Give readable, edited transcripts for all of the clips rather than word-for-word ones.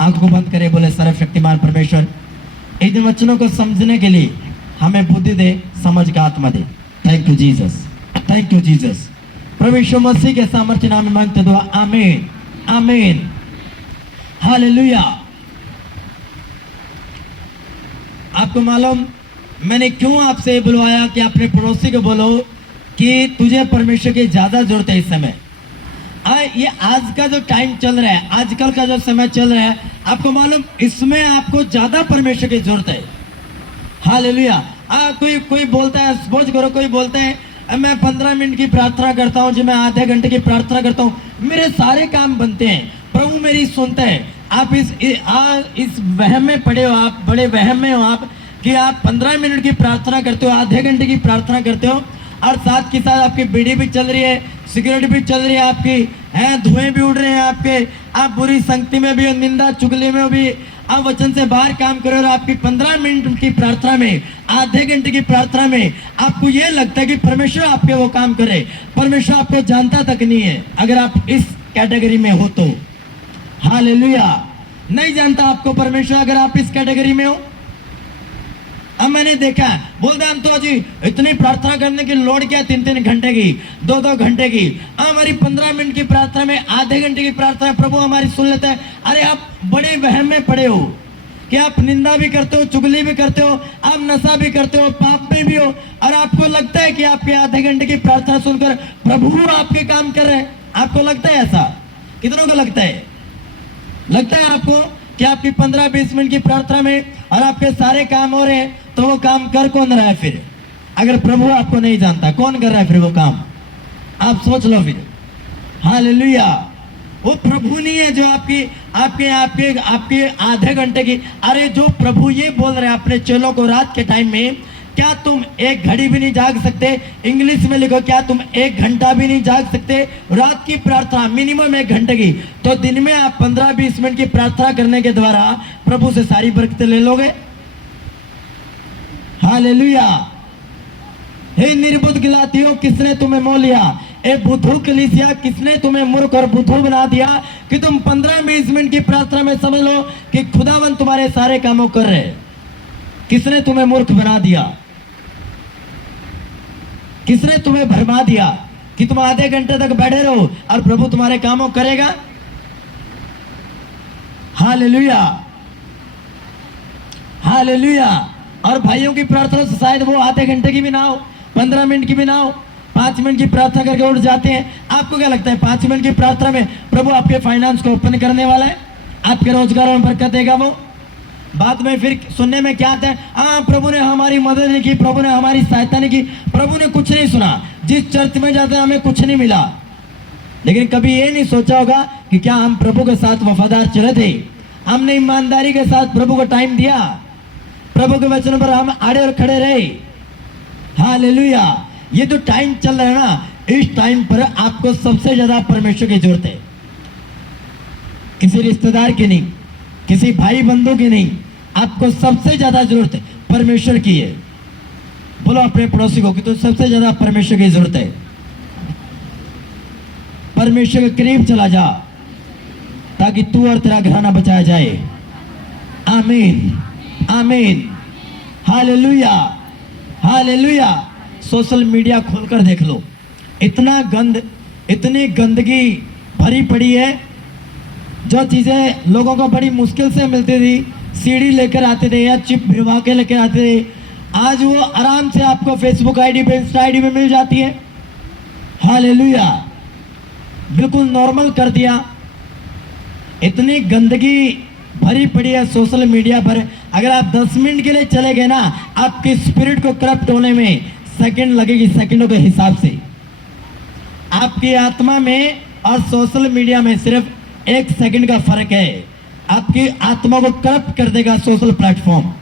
आंखों को बंद करे, बोले सर्वशक्तिमान परमेश्वर इन वचनों को समझने के लिए हमें बुद्धि दे, समझ का आत्मा दे। Thank you Jesus, thank you Jesus. प्रभु यीशु मसीह के सामर्थ्य नाम में मांगते दुआ, आमीन आमीन हालेलुया। आपको मालूम मैंने क्यों आपसे ये बुलवाया कि अपने पड़ोसी को बोलो कि तुझे परमेश्वर की ज्यादा जरूरत है इस समय। ये आज का जो टाइम चल रहा है, आजकल का जो समय चल रहा है, आपको मालूम इसमें आपको ज्यादा परमेश्वर की जरूरत है। हालेलुया। कोई बोलता है, सपोज करो कोई बोलते हैं मैं 15 मिनट की प्रार्थना करता हूँ जी, मैं आधे घंटे की प्रार्थना करता हूँ, मेरे सारे काम बनते हैं, प्रभु मेरी सुनते हैं। आप इस वहम में पड़े हो, आप बड़े वहम में हो आप कि आप 15 मिनट की प्रार्थना करते हो, आधे घंटे की प्रार्थना करते हो और साथ के साथ आपकी बीड़ी भी चल रही है, सिगरेट भी चल रही है आपकी, हैं धुएं भी उड़ रहे हैं आपके, आप बुरी संगति में भी, निंदा चुगली में भी, आप वचन से बाहर काम करो और आपकी 15 मिनट की प्रार्थना में, आधे घंटे की प्रार्थना में आपको ये लगता है कि परमेश्वर आपके वो काम करे। परमेश्वर आपको जानता तक नहीं है अगर आप इस कैटेगरी में हो तो। हालेलुया। नहीं जानता आपको परमेश्वर अगर आप इस कैटेगरी में हो। अब मैंने देखा बोलते हम तो अजी इतनी प्रार्थना करने की लोड़ क्या, 3-3 घंटे की, 2-2 घंटे की, हमारी 15 मिनट की प्रार्थना में, आधे घंटे की प्रार्थना प्रभु हमारी सुन लेता है। अरे आप बड़े वहम में पड़े हो कि आप निंदा भी करते हो, चुगली भी करते हो, आप नशा भी करते हो, पाप में भी हो और आपको लगता है कि आपके आधे घंटे की प्रार्थना सुनकर प्रभु आपके काम कर रहे हैं। आपको लगता है ऐसा? कितनों को लगता है? लगता है आपको कि आपकी 15-20 मिनट की प्रार्थना में और आपके सारे काम हो रहे हैं, तो वो काम कर कौन रहा है फिर? अगर प्रभु आपको नहीं जानता, कौन कर रहा है फिर वो काम? आप सोच लो फिर। हालेलुया। वो प्रभु नहीं है जो आपके आधे घंटे की, अरे जो प्रभु ये बोल रहे हैं अपने चेलों को रात के टाइम में, क्या तुम 1 घड़ी भी नहीं जाग सकते? इंग्लिश में लिखो, क्या तुम 1 घंटा भी नहीं जाग सकते? रात की प्रार्थना मिनिमम 1 घंटे की, तो दिन में आप 15-20 मिनट की प्रार्थना करने के द्वारा प्रभु से सारी बरकतें ले लोगे। हालेलुया। हे निर्बुद्ध गलातियों, किसने तुम्हें मोह लिया? ए बुद्धू कलीसिया, किसने तुम्हें मूर्ख और बुद्धू बना दिया कि तुम 15-20 मिनट की प्रार्थना में समझ लो कि खुदावन तुम्हारे सारे कामों कर रहे? किसने तुम्हें मूर्ख बना दिया? किसने तुम्हें भरमा दिया कि तुम आधे घंटे तक बैठे रहो और प्रभु तुम्हारे कामों करेगा? Hallelujah hallelujah. और भाइयों की प्रार्थना से शायद वो आधे घंटे की भी ना हो, 15 मिनट की भी ना हो, 5 मिनट की प्रार्थना करके उठ जाते हैं। आपको क्या लगता है 5 मिनट की प्रार्थना में प्रभु आपके फाइनेंस को ओपन करने वाला है? आपके रोजगार में बरकत देगा वो? बाद में फिर सुनने में क्या आता है, हाँ प्रभु ने हमारी मदद नहीं की, प्रभु ने हमारी सहायता नहीं की, प्रभु ने कुछ नहीं सुना, जिस चर्च में जाते हैं हमें कुछ नहीं मिला। लेकिन कभी ये नहीं सोचा होगा कि क्या हम प्रभु के साथ वफादार चले थे? हमने ईमानदारी के साथ प्रभु को टाइम दिया, प्रभु के वचनों पर हम आड़े और खड़े रहे। हालेलुया। ये जो टाइम चल रहा है ना, इस टाइम पर आपको सबसे ज्यादा परमेश्वर की जरूरत है, किसी रिश्तेदार की नहीं, किसी भाई बंधु की नहीं, आपको सबसे ज्यादा जरूरत है परमेश्वर की है। बोलो अपने पड़ोसी को कि तो सबसे ज्यादा परमेश्वर की जरूरत है। परमेश्वर के करीब चला जा ताकि तू और तेरा घराना बचाया जाए। आमीन आमीन हालेलुया हालेलुया। सोशल मीडिया खोलकर देख लो, इतनी गंदगी भरी पड़ी है। जो चीजें लोगों को बड़ी मुश्किल से मिलती थी, सीडी लेकर आते थे या चिप भिड़वा के लेकर आते थे, आज वो आराम से आपको फेसबुक आईडी पे, इंस्टा आईडी पे मिल जाती है। हालेलुया। बिल्कुल नॉर्मल कर दिया। इतनी गंदगी भरी पड़ी है सोशल मीडिया पर। अगर आप 10 मिनट के लिए चले गए ना, आपके स्पिरिट को करप्ट होने में सेकंड लगेगी, सेकंडों के हिसाब से। आपकी आत्मा में और सोशल मीडिया में सिर्फ 1 सेकंड का फर्क है। आपकी आत्मा को करप्ट कर देगा सोशल प्लेटफॉर्म।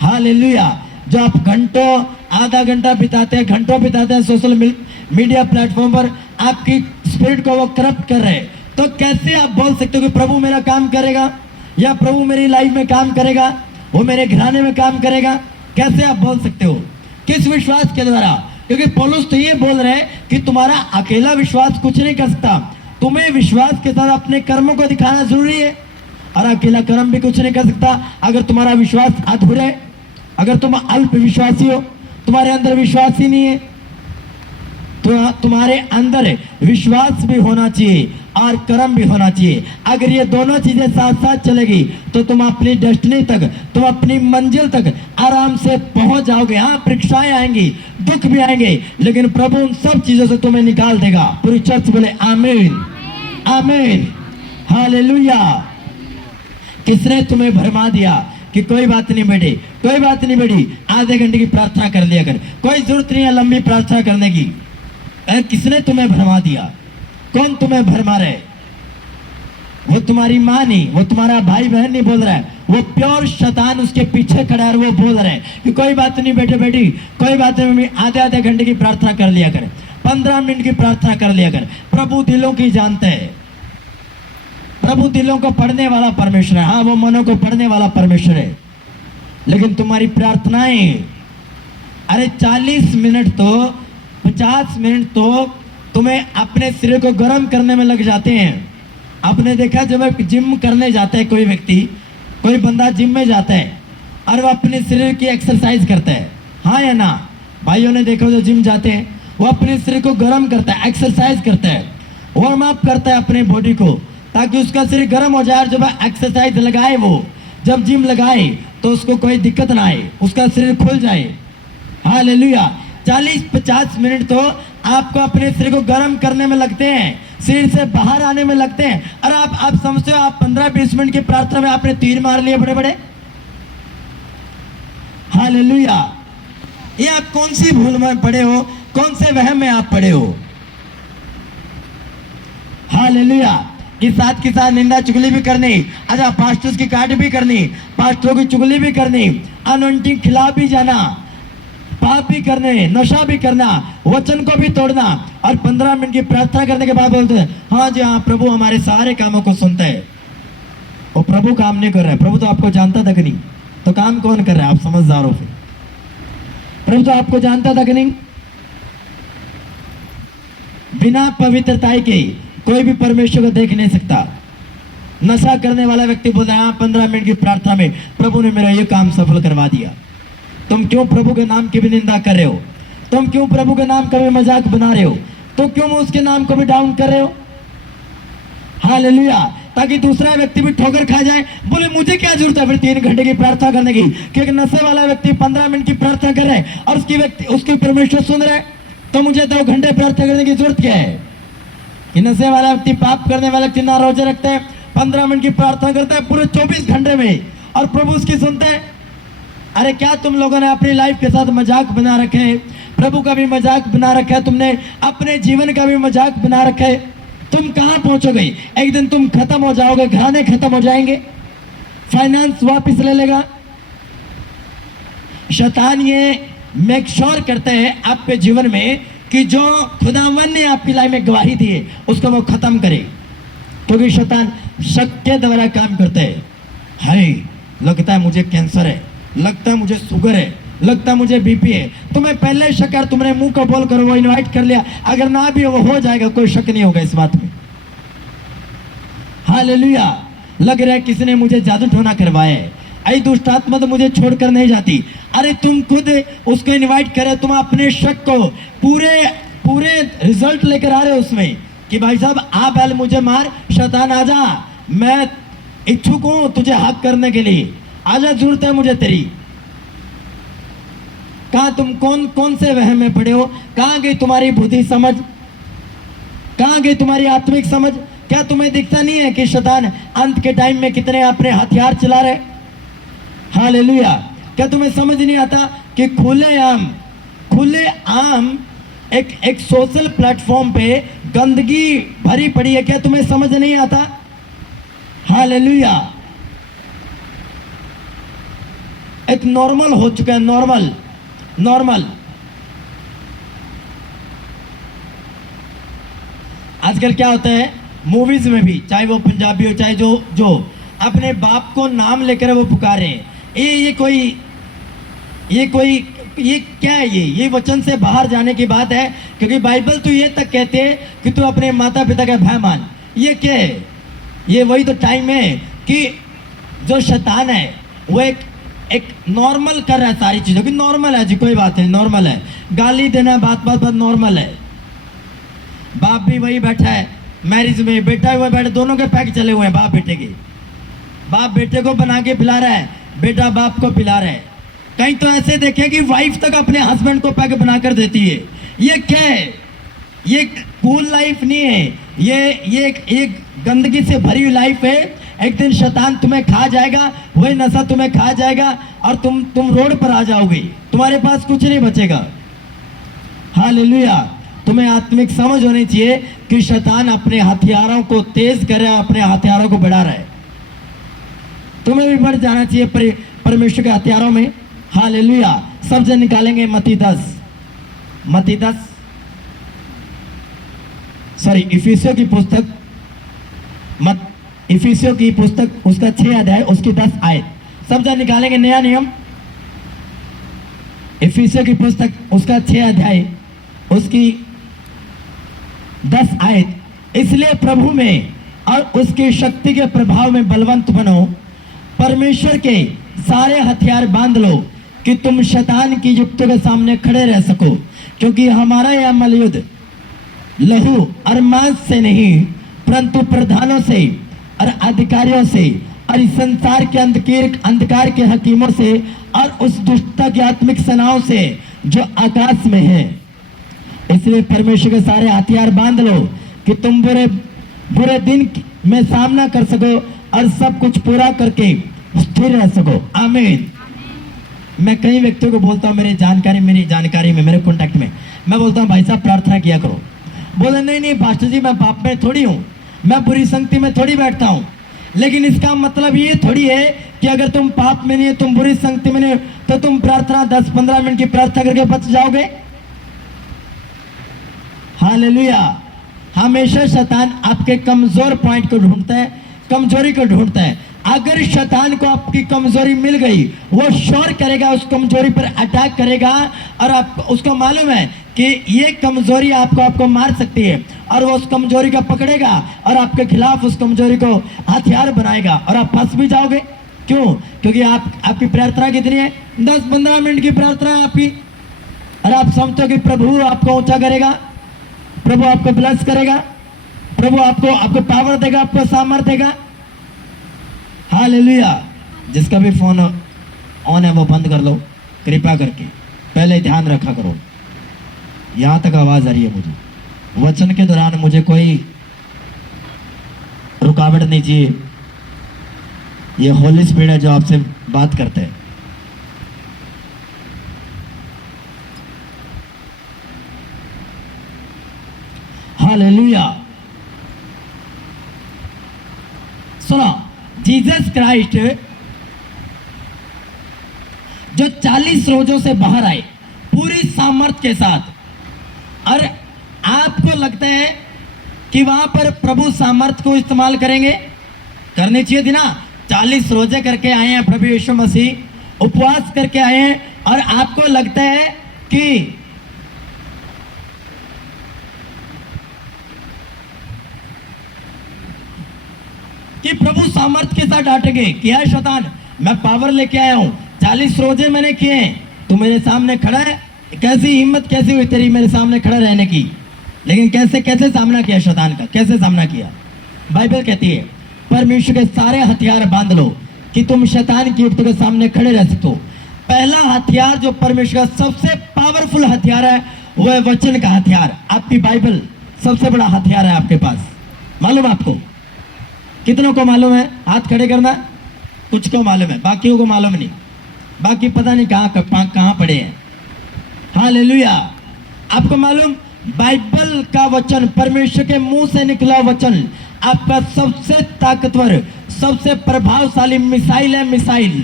हालेलुया। जो आप घंटों, आधा घंटा बिताते हैं, घंटों बिताते हैं सोशल मीडिया प्लेटफॉर्म पर, आपकी स्पिरिट को वो करप्ट कर रहे हैं। तो कैसे आप बोल सकते हो कि प्रभु मेरा काम करेगा या प्रभु मेरी लाइफ में काम करेगा, वो मेरे घराने में काम करेगा? कैसे आप बोल सकते हो? किस विश्वास के द्वारा? क्योंकि पौलुस तो ये बोल रहे हैं कि तुम्हारा अकेला विश्वास कुछ नहीं कर सकता, तुम्हें विश्वास के साथ अपने कर्मों को दिखाना जरूरी है। और अकेला कर्म भी कुछ नहीं कर सकता अगर तुम्हारा विश्वास अधूरा है, अगर तुम अल्प विश्वासी हो, तुम्हारे अंदर विश्वास ही नहीं है, तो तुम्हारे अंदर विश्वास भी होना चाहिए और कर्म भी होना चाहिए। अगर ये दोनों चीजें साथ साथ चलेगी तो तुम अपनी डेस्टिनी तक, तुम अपनी मंजिल तक आराम से पहुंच जाओगे। हाँ, परीक्षाएं आएंगी, दुख भी आएंगे, लेकिन प्रभु उन सब चीजों से तुम्हें निकाल देगा। पूरी चर्च बोले आमीन, आमीन, हालेलुया। किसने तुम्हें भरमा दिया कि कोई बात नहीं बेटी, कोई बात नहीं बेटी, आधे घंटे की प्रार्थना कर लिया कर, कोई जरूरत नहीं है लंबी प्रार्थना करने की। किसने तुम्हें भरमा दिया? कौन तुम्हें भरमा रहे? वो तुम्हारी माँ नहीं, वो तुम्हारा भाई बहन नहीं बोल रहा है, वो प्योर शैतान उसके पीछे खड़ा है। वो बोल रहे हैं कि कोई बात नहीं बेटे बेटी, कोई बात नहीं, आधे आधे घंटे की प्रार्थना कर लिया कर, 15 मिनट की प्रार्थना कर लिया कर। प्रभु दिलों की जानते हैं, प्रभु दिलों को पढ़ने वाला परमेश्वर है। हाँ, वो मनों को पढ़ने वाला परमेश्वर है, लेकिन तुम्हारी प्रार्थनाएं, अरे 40 मिनट तो 50 मिनट तो तुम्हें अपने शरीर को गर्म करने में लग जाते हैं। आपने देखा जब जिम करने जाता है कोई व्यक्ति, कोई बंदा जिम में जाता है और वो अपने शरीर की एक्सरसाइज करता है, हाँ या ना? भाइयों ने देखो जो जिम जाते हैं वो अपने शरीर को गर्म करता है, एक्सरसाइज करता है, वार्म अप करता है अपने बॉडी को, ताकि उसका शरीर गर्म हो जाए। और जब एक्सरसाइज लगाए, वो जब जिम लगाए तो उसको कोई दिक्कत ना आए, उसका शरीर खुल जाए। हालेलुया। 40-50 मिनट तो आपको अपने शरीर को गर्म करने में लगते हैं, शरीर से बाहर आने में लगते हैं। और आप समझते हो आप 15-20 मिनट की प्रार्थना में आपने तीर मार लिए बड़े बड़े। हालेलुया। ये आप कौन सी भूल में पड़े हो, कौन से वहम में आप पड़े हो? हालेलुया। कि साथ के साथ निंदा चुगली भी करनी, अच्छा पास्टर्स की काट भी करनी, पास्टरों की चुगली भी करनी, अनोइंटिंग खिलाफ भी जाना, पाप भी करने, नशा भी करना, वचन को भी तोड़ना, और 15 मिनट की प्रार्थना करने के बाद बोलते हैं हाँ जी हाँ, प्रभु हमारे सारे कामों को सुनता है। और प्रभु काम नहीं कर रहा है, प्रभु तो आपको जानता तक नहीं, तो काम कौन कर रहा है? आप समझदार हो फिर। प्रभु तो आपको जानता तक नहीं। बिना पवित्रता के कोई भी परमेश्वर को देख नहीं सकता। नशा करने वाला व्यक्ति बोल रहा है 15 मिनट की प्रार्थना में प्रभु ने मेरा ये काम सफल करवा दिया। तुम क्यों प्रभु के नाम की भी निंदा कर रहे हो? तुम क्यों प्रभु के नाम का भी मजाक बना रहे हो? तो क्यों उसके नाम को भी डाउन कर रहे हो? हालेलुया। ताकि दूसरा व्यक्ति भी ठोकर खा जाए, बोले मुझे क्या जरूरत है फिर 3 घंटे की प्रार्थना करने की? क्योंकि नशे वाला व्यक्ति 15 मिनट की प्रार्थना कर रहा है और उसके परमेश्वर सुन रहे, तो मुझे 2 घंटे प्रार्थना करने की जरूरत क्या है? कि नशे वाला व्यक्ति, पाप करने वाला व्यक्ति ना रोजे रखते हैं, 15 मिनट की प्रार्थना करता है पूरे 24 घंटे में, और प्रभु उसकी सुनते हैं। अरे क्या तुम लोगों ने अपनी लाइफ के साथ मजाक बना रखे हैं? प्रभु का भी मजाक बना रखा है तुमने, अपने जीवन का भी मजाक बना रखा है। तुम कहाँ पहुंचोगे? एक दिन तुम खत्म हो जाओगे, घराने खत्म हो जाएंगे, फाइनेंस वापस ले लेगा। शैतान ये मेक श्योर करते हैं आपके जीवन में कि जो खुदावन ने आपकी लाइफ में गवाही दी है उसको वो खत्म करे, क्योंकि शैतान शक के द्वारा काम करते हैं। हाय, लगता है मुझे कैंसर है, लगता है मुझे शुगर है, लगता है मुझे बीपी है। तुम्हें पहले शक है, तुमने मुंह को बोल कर वो इनवाइट कर लिया, अगर ना भी वो हो जाएगा, कोई शक नहीं होगा इस बात में। हालेलुया। लग रहा है किसी ने मुझे जादू टोना करवाया है, आई दुष्ट आत्मा तो मुझे छोड़कर नहीं जाती। अरे तुम खुद उसको इनवाइट करे, तुम अपने शक को पूरे रिजल्ट लेकर आ रहे हो उसमें कि भाई साहब आ पहले मुझे मार, शैतान आजा, मैं इच्छुक हूं तुझे हक करने के लिए, आजा, जरूरत है मुझे तेरी। कहा तुम कौन से वहम में पड़े हो? कहां गई तुम्हारी बुद्धि समझ? कहां गई तुम्हारी आत्मिक समझ? क्या तुम्हें दिखता नहीं है कि शैतान अंत के टाइम में कितने अपने हथियार चला रहे? हालेलुया। क्या तुम्हें समझ नहीं आता कि खुलेआम एक सोशल प्लेटफॉर्म पे गंदगी भरी पड़ी है? क्या तुम्हें समझ नहीं आता? हालेलुया। एक नॉर्मल हो चुका है, नॉर्मल। आजकल क्या होता है मूवीज में भी, चाहे वो पंजाबी हो चाहे जो अपने बाप को नाम लेकर वो पुकारे हैं। ये क्या है? ये वचन से बाहर जाने की बात है, क्योंकि बाइबल तो ये तक कहते हैं कि तू अपने माता पिता का भय मान। ये क्या है? ये वही तो टाइम है कि जो शैतान है वो एक नॉर्मल कर रहा है सारी चीजों की। नॉर्मल है जी, कोई बात नहीं, नॉर्मल है। गाली देना बात बात बात नॉर्मल है। बाप भी वही बैठा है मैरिज में, बेटा हुआ बैठा, दोनों के पैक चले हुए हैं बाप बेटे के। बाप बेटे को बना के पिला रहा है, बेटा बाप को पिला रहा है। कहीं तो ऐसे देखे कि वाइफ तक अपने हस्बैंड को पैक बनाकर देती है। ये क्या है? ये कूल लाइफ नहीं है, ये एक गंदगी से भरी हुई लाइफ है। एक दिन शैतान तुम्हें खा जाएगा, वही नशा तुम्हें खा जाएगा और तुम रोड पर आ जाओगे, तुम्हारे पास कुछ नहीं बचेगा। हालेलुया। तुम्हें आत्मिक समझ होनी चाहिए कि शैतान अपने हथियारों को तेज कर रहा है, अपने हथियारों को बढ़ा रहा है। तुम्हें भी बढ़ जाना चाहिए परमेश्वर के हथियारों में। हालेलुया। सब जन निकालेंगे मत्ती 10 सॉरी इफिसियों की पुस्तक, इफिसियों की पुस्तक उसका 6 अध्याय उसकी 10 आयत। सब जन निकालेंगे नया नियम, इफिसियों की पुस्तक उसका 6 अध्याय उसकी 10 आयत। इसलिए प्रभु में और उसकी शक्ति के प्रभाव में बलवंत बनो, परमेश्वर के सारे हथियार बांध लो कि तुम शैतान की युक्तों के सामने खड़े रह सको। क्योंकि हमारा यह अमल युद्ध लहू और मांस से नहीं, परंतु प्रधानों से और अधिकारियों से और इस संसार के अंधकार के हकीमों से और उस दुष्टता की आत्मिक सेनाओं से जो आकाश में है। इसलिए परमेश्वर के सारे हथियार बांध लो कि तुम बुरे दिन में सामना कर सको और सब कुछ पूरा करके स्थिर रह सको। आमीन। मैं कई व्यक्तियों को बोलता हूँ मेरी जानकारी में, मेरे कॉन्टैक्ट में, मैं बोलता हूँ भाई साहब प्रार्थना किया करो। बोले नहीं पास्टर जी, मैं पाप में थोड़ी हूँ, मैं बुरी संगति में थोड़ी बैठता हूँ। लेकिन इसका मतलब ये थोड़ी है कि अगर तुम पाप में नहीं है, तुम बुरी संगति में नहीं, तो तुम प्रार्थना 10-15 मिनट की प्रार्थना करके बच जाओगे। हालेलुया। हमेशा शैतान आपके कमजोर पॉइंट को ढूंढता है, कमजोरी को ढूंढता है। अगर शैतान को आपकी कमजोरी मिल गई, वो शोर करेगा, उस कमजोरी पर अटैक करेगा और आपको उसको मालूम है कि ये कमजोरी आपको मार सकती है, और वो उस कमजोरी को पकड़ेगा और आपके खिलाफ उस कमजोरी को हथियार बनाएगा और आप फंस भी जाओगे। क्यों? क्योंकि आपकी प्रार्थना कितनी है? 10-15 मिनट की प्रार्थना है आपकी, और आप समझते हो कि प्रभु आपको ऊंचा करेगा, प्रभु आपको ब्लेस करेगा, प्रभु आपको पावर देगा, आपको सामर्थ्य देगा। हालेलुया। जिसका भी फोन ऑन है वो बंद कर लो कृपा करके, पहले ध्यान रखा करो। यहां तक आवाज आ रही है मुझे, वचन के दौरान मुझे कोई रुकावट नहीं चाहिए। ये होली स्पिरिट है जो आपसे बात करते हैं। हालेलुया। सुनो, जीसस क्राइस्ट जो 40 रोजों से बाहर आए पूरी सामर्थ के साथ, और आपको लगता है कि वहां पर प्रभु सामर्थ को इस्तेमाल करेंगे? करनी चाहिए थी ना। 40 रोजे करके आए हैं प्रभु यीशु मसीह, उपवास करके आए हैं, और आपको लगता है कि प्रभु सामर्थ के साथ डांटेंगे कि है शैतान, मैं पावर लेके आया हूं, 40 रोजे मैंने किए हैं, तू मेरे सामने खड़ा है, कैसी हिम्मत कैसी हुई तेरी मेरे सामने खड़ा रहने की। लेकिन कैसे सामना किया शैतान का, कैसे सामना किया? बाइबल कहती है परमेश्वर के सारे हथियार बांध लो कि तुम शैतान की युक्ति के सामने खड़े रह सको। पहला हथियार जो परमेश्वर का सबसे पावरफुल हथियार है वो है वचन का हथियार। आपकी बाइबल सबसे बड़ा हथियार है आपके पास। मालूम आपको? कितनों को मालूम है? हाथ खड़े करना। कुछ को मालूम है, बाकियों को मालूम नहीं, बाकी पता नहीं कहां पड़े हैं। हालेलुया। आपको मालूम बाइबल का वचन, परमेश्वर के मुंह से निकला वचन आपका सबसे ताकतवर, सबसे प्रभावशाली मिसाइल है। मिसाइल,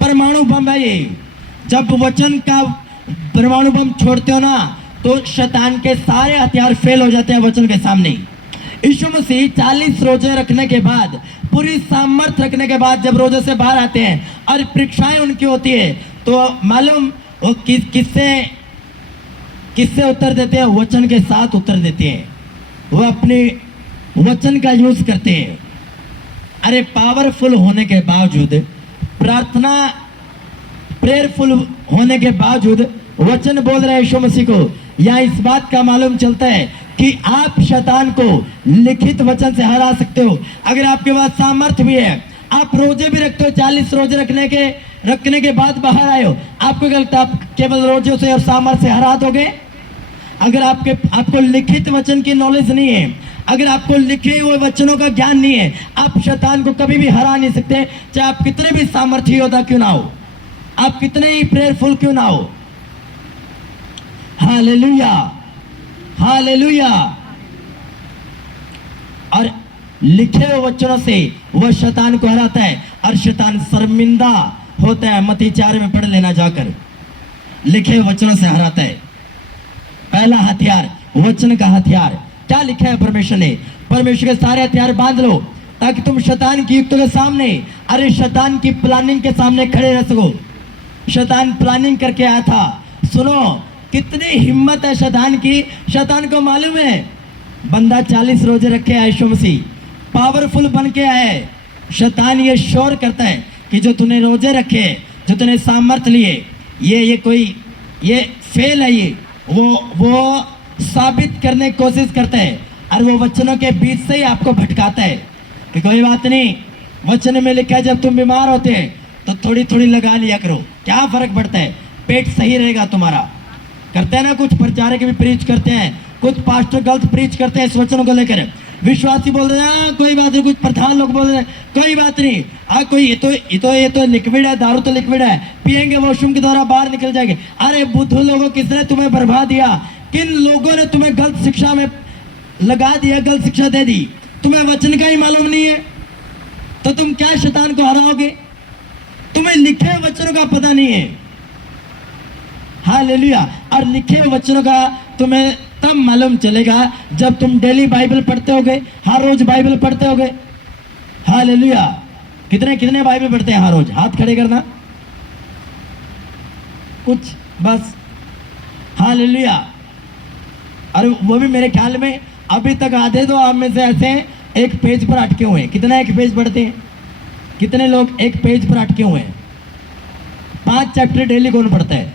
परमाणु बम है ये। जब वचन का परमाणु बम छोड़ते हो ना तो शैतान के सारे हथियार फेल हो जाते हैं वचन के सामने। यीशु मसीह 40 रोजे रखने के बाद, पूरी सामर्थ रखने के बाद जब रोजे से बाहर आते हैं और परीक्षाएं उनकी होती है, तो मालूम वो किससे उत्तर देते हैं? वचन के साथ उत्तर देते हैं। वो अपने वचन का यूज करते हैं। अरे पावरफुल होने के बावजूद, प्रार्थना प्रेयरफुल होने के बावजूद वचन बोल रहे यीशु मसीह को, यहाँ इस बात का मालूम चलता है कि आप शैतान को लिखित वचन से हरा सकते हो। अगर आपके पास सामर्थ्य भी है, आप रोजे भी रखते हो, 40 रोजे रखने के बाद बाहर आए हो, आपको क्या लगता है आप केवल रोजों से और सामर्थ्य से हरा दोगे? अगर आपको लिखित वचन की नॉलेज नहीं है, अगर आपको लिखे हुए वचनों का ज्ञान नहीं है, आप शैतान को कभी भी हरा नहीं सकते, चाहे आप कितने भी सामर्थ्य योद्धा क्यों ना हो, आप कितने ही प्रेयरफुल क्यों ना हो। Hallelujah, hallelujah. और लिखे हुए वचनों से वह शैतान को हराता है और शैतान शर्मिंदा होता है। मत्ती 4 में पढ़ लेना जाकर, लिखे हुए वचनों से हराता है। पहला हथियार वचन का हथियार। क्या लिखा है परमेश्वर ने? परमेश्वर के सारे हथियार बांध लो ताकि तुम शैतान की युक्तों के सामने, अरे शैतान की प्लानिंग के सामने खड़े रह सको। शैतान प्लानिंग करके आया था। सुनो कितनी हिम्मत है शैतान की। शैतान को मालूम है बंदा 40 रोजे रखे आए, यीशु मसीह पावरफुल बन के आए। शैतान ये शोर करता है कि जो तूने रोजे रखे, जो तूने सामर्थ्य लिए, ये फेल है, ये वो साबित करने की कोशिश करता है और वो वचनों के बीच से ही आपको भटकाता है कि कोई बात नहीं, वचन में लिखा है जब तुम बीमार होते हैं तो थोड़ी थोड़ी लगा लिया करो, क्या फर्क पड़ता है, पेट सही रहेगा तुम्हारा। करते हैं ना, कुछ प्रचारक भी प्रीच करते हैं, कुछ पास्टर गलत प्रीच करते हैं इस वचनों को लेकर। विश्वासी बोल रहे हैं कोई बात नहीं, कुछ प्रधान लोग बोल रहे हैं कोई बात नहीं, कोई ये तो लिक्विड है, दारू तो लिक्विड है, पियेंगे वॉशरूम के द्वारा बाहर निकल जाएंगे। अरे बुद्ध लोगों, किसने तुम्हें बर्बाद दिया? किन लोगों ने तुम्हें गलत शिक्षा में लगा दिया, गलत शिक्षा दे दी? तुम्हें वचन का ही मालूम नहीं है तो तुम क्या शैतान को हराओगे? तुम्हें लिखे वचनों का पता नहीं है। हालेलुया। और लिखे वचनों का तुम्हें तब मालूम चलेगा जब तुम डेली बाइबल पढ़ते होगे, हर रोज बाइबल पढ़ते होगे। हालेलुया। कितने बाइबल पढ़ते हैं हर रोज? हाथ खड़े करना, कुछ बस। हालेलुया। और वो भी मेरे ख्याल में अभी तक आधे तो आप में से ऐसे एक पेज पर अटके हुए हैं। कितना एक पेज पढ़ते हैं? कितने लोग एक पेज पर अटके हुए हैं? 5 चैप्टर डेली कौन पढ़ता है?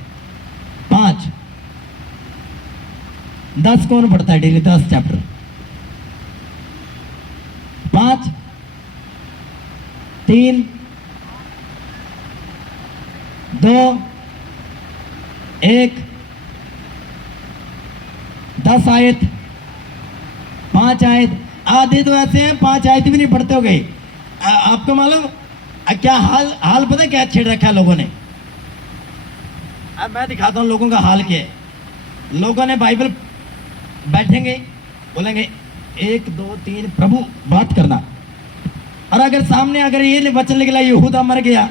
5। 10 कौन पढ़ता है डेली? 10 चैप्टर। 5 3 2 1 10 आयत, 5 आयत। आधे तो ऐसे हैं 5 आयत भी नहीं पढ़ते हो गए। आपको मालूम क्या हाल पता है क्या छेड़ रखा है लोगों ने? अब मैं दिखाता हूं लोगों का हाल क्या है। लोगों ने बाइबल बैठेंगे, बोलेंगे 1 2 3 प्रभु बात करना, और अगर सामने अगर ये वचन निकला यहूदा मर गया,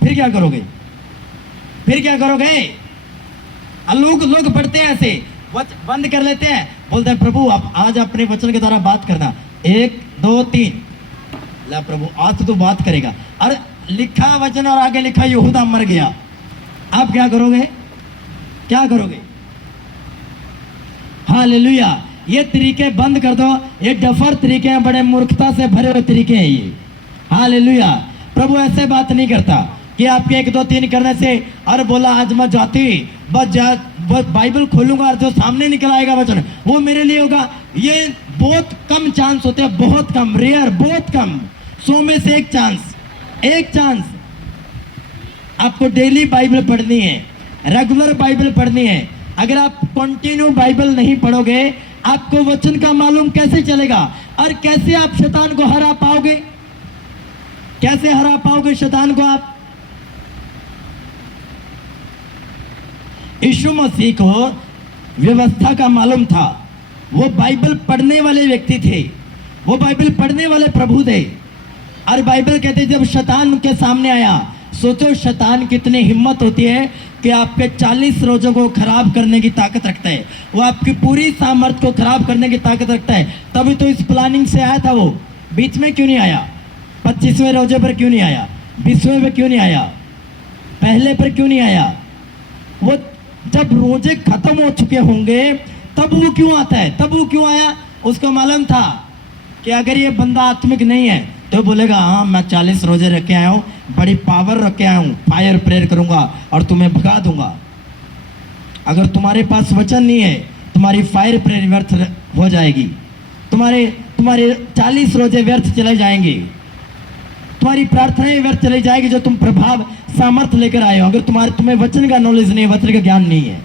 फिर क्या करोगे? फिर क्या करोगे? लोग पढ़ते हैं ऐसे, बंद कर लेते हैं, बोलते हैं प्रभु आप आज अपने वचन के द्वारा बात करना, 1 2 3। ला प्रभु आज तो बात करेगा, और लिखा वचन और आगे लिखा यहूदा मर गया। आप क्या करोगे? क्या करोगे? हालेलुया। ये तरीके बंद कर दो, ये डफर तरीके हैं, बड़े मूर्खता से भरे हुए तरीके हैं ये। हालेलुया। प्रभु ऐसे बात नहीं करता कि आपके 1 2 3 करने से, और बोला आज मैं जाती बस बाइबल खोलूंगा और जो सामने निकल आएगा वचन वो मेरे लिए होगा। ये बहुत कम चांस होते हैं, बहुत कम, रेयर, बहुत कम, 100 में से एक चांस। आपको डेली बाइबल पढ़नी है, रेगुलर बाइबल पढ़नी है। अगर आप कंटिन्यू बाइबल नहीं पढ़ोगे, आपको वचन का मालूम कैसे चलेगा? और कैसे आप शैतान को हरा पाओगे? कैसे हरा पाओगे शैतान को आप? यीशु मसीह को व्यवस्था का मालूम था। वो बाइबल पढ़ने वाले व्यक्ति थे, वो बाइबल पढ़ने वाले प्रभु थे। और बाइबल कहते जब शैतान उनके सामने आया, सोचो शैतान कितनी हिम्मत होती है कि आपके 40 रोजों को खराब करने की ताकत रखता है। वो आपकी पूरी सामर्थ्य को खराब करने की ताकत रखता है। तभी तो इस प्लानिंग से आया था। वो बीच में क्यों नहीं आया? 25वें रोजे पर क्यों नहीं आया? 20वें पर क्यों नहीं आया? पहले पर क्यों नहीं आया? वो जब रोजे खत्म हो चुके होंगे तब वो क्यों आता है? तब वो क्यों आया? उसको मालूम था कि अगर ये बंदा आत्मिक नहीं है तो बोलेगा हाँ मैं 40 रोजे रख के आया हूँ, बड़ी पावर रख के आया हूँ, फायर प्रेयर करूंगा और तुम्हें भगा दूंगा। अगर तुम्हारे पास वचन नहीं है, तुम्हारी फायर प्रेयर व्यर्थ हो जाएगी, तुम्हारे तुम्हारे 40 रोजे व्यर्थ चले जाएंगे, तुम्हारी प्रार्थनाएं व्यर्थ चली जाएगी जो तुम प्रभाव सामर्थ लेकर आए हो, अगर तुम्हें वचन का नॉलेज नहीं है, वचन का ज्ञान नहीं है।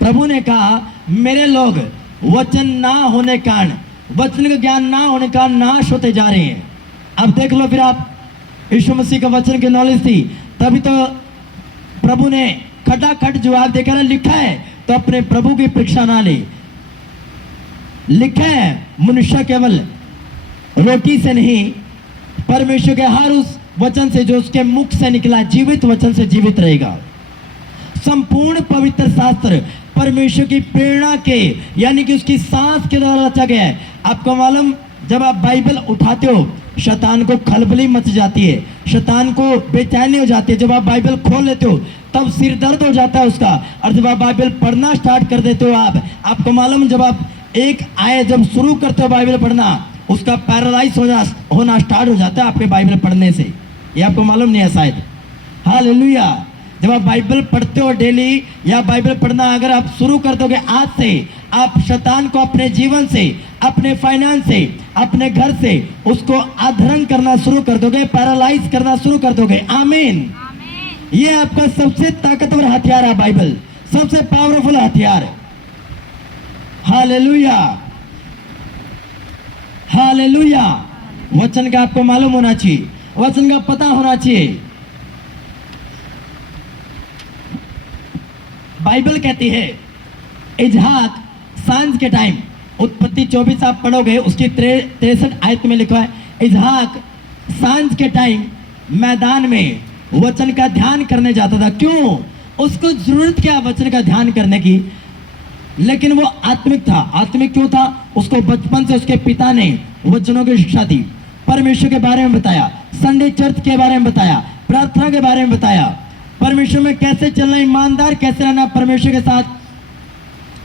प्रभु ने कहा मेरे लोग वचन ना होने कारण, वचन का ज्ञान ना होने कारण नाश होते जा रहे हैं। अब देख लो फिर आप, यीशु मसीह का वचन की नॉलेज थी तभी तो प्रभु ने खटाखट जवाब देकर लिखा है, तो अपने प्रभु की परीक्षा ना ले। लिखा है मनुष्य केवल रोटी से नहीं, परमेश्वर के हर उस वचन से जो उसके मुख से निकला, जीवित वचन से जीवित रहेगा। संपूर्ण पवित्र शास्त्र परमेश्वर की प्रेरणा के यानी कि उसकी सांस के द्वारा रचा गया है। आपको मालूम, जब आप बाइबल उठाते हो शैतान को खलबली मच जाती है, शैतान को बेचैनी हो जाती है। जब आप बाइबल खोल लेते हो तब सिर दर्द हो जाता है उसका, और जब आप बाइबल पढ़ना स्टार्ट कर देते हो आपको मालूम, जब आप एक आयत जब शुरू करते हो बाइबल पढ़ना, उसका पैरालाइज होना स्टार्ट हो जाता है आपके बाइबल पढ़ने से। ये आपको मालूम नहीं है शायद। हालेलुया। जब आप बाइबल पढ़ते हो डेली, या बाइबल पढ़ना अगर आप शुरू कर दोगे आज से, आप शैतान को अपने जीवन से, अपने फाइनेंस से, अपने घर से उसको अधर्म करना शुरू कर दोगे, पैरालाइज करना शुरू कर दोगे। आमीन। ये आपका सबसे ताकतवर हथियार है बाइबल, सबसे पावरफुल हथियार है। Hallelujah, hallelujah. वचन का आपको मालूम होना चाहिए, वचन का पता होना चाहिए। बाइबल कहती है इजहाक सांझ के टाइम, उत्पत्ति 24 आप पढ़ोगे उसकी 63 आयत में लिखा है, इजहाक सांझ के टाइम मैदान में वचन का ध्यान करने जाता था। क्यों? उसको जरूरत क्या वचन का ध्यान करने की, लेकिन वो आत्मिक था। आत्मिक क्यों था? उसको बचपन से उसके पिता ने वचनों की शिक्षा दी, परमेश्वर के बारे में बताया, संडे चर्च के बारे में बताया, प्रार्थना के बारे में बताया, परमेश्वर में कैसे चलना, ईमानदार कैसे रहना परमेश्वर के साथ,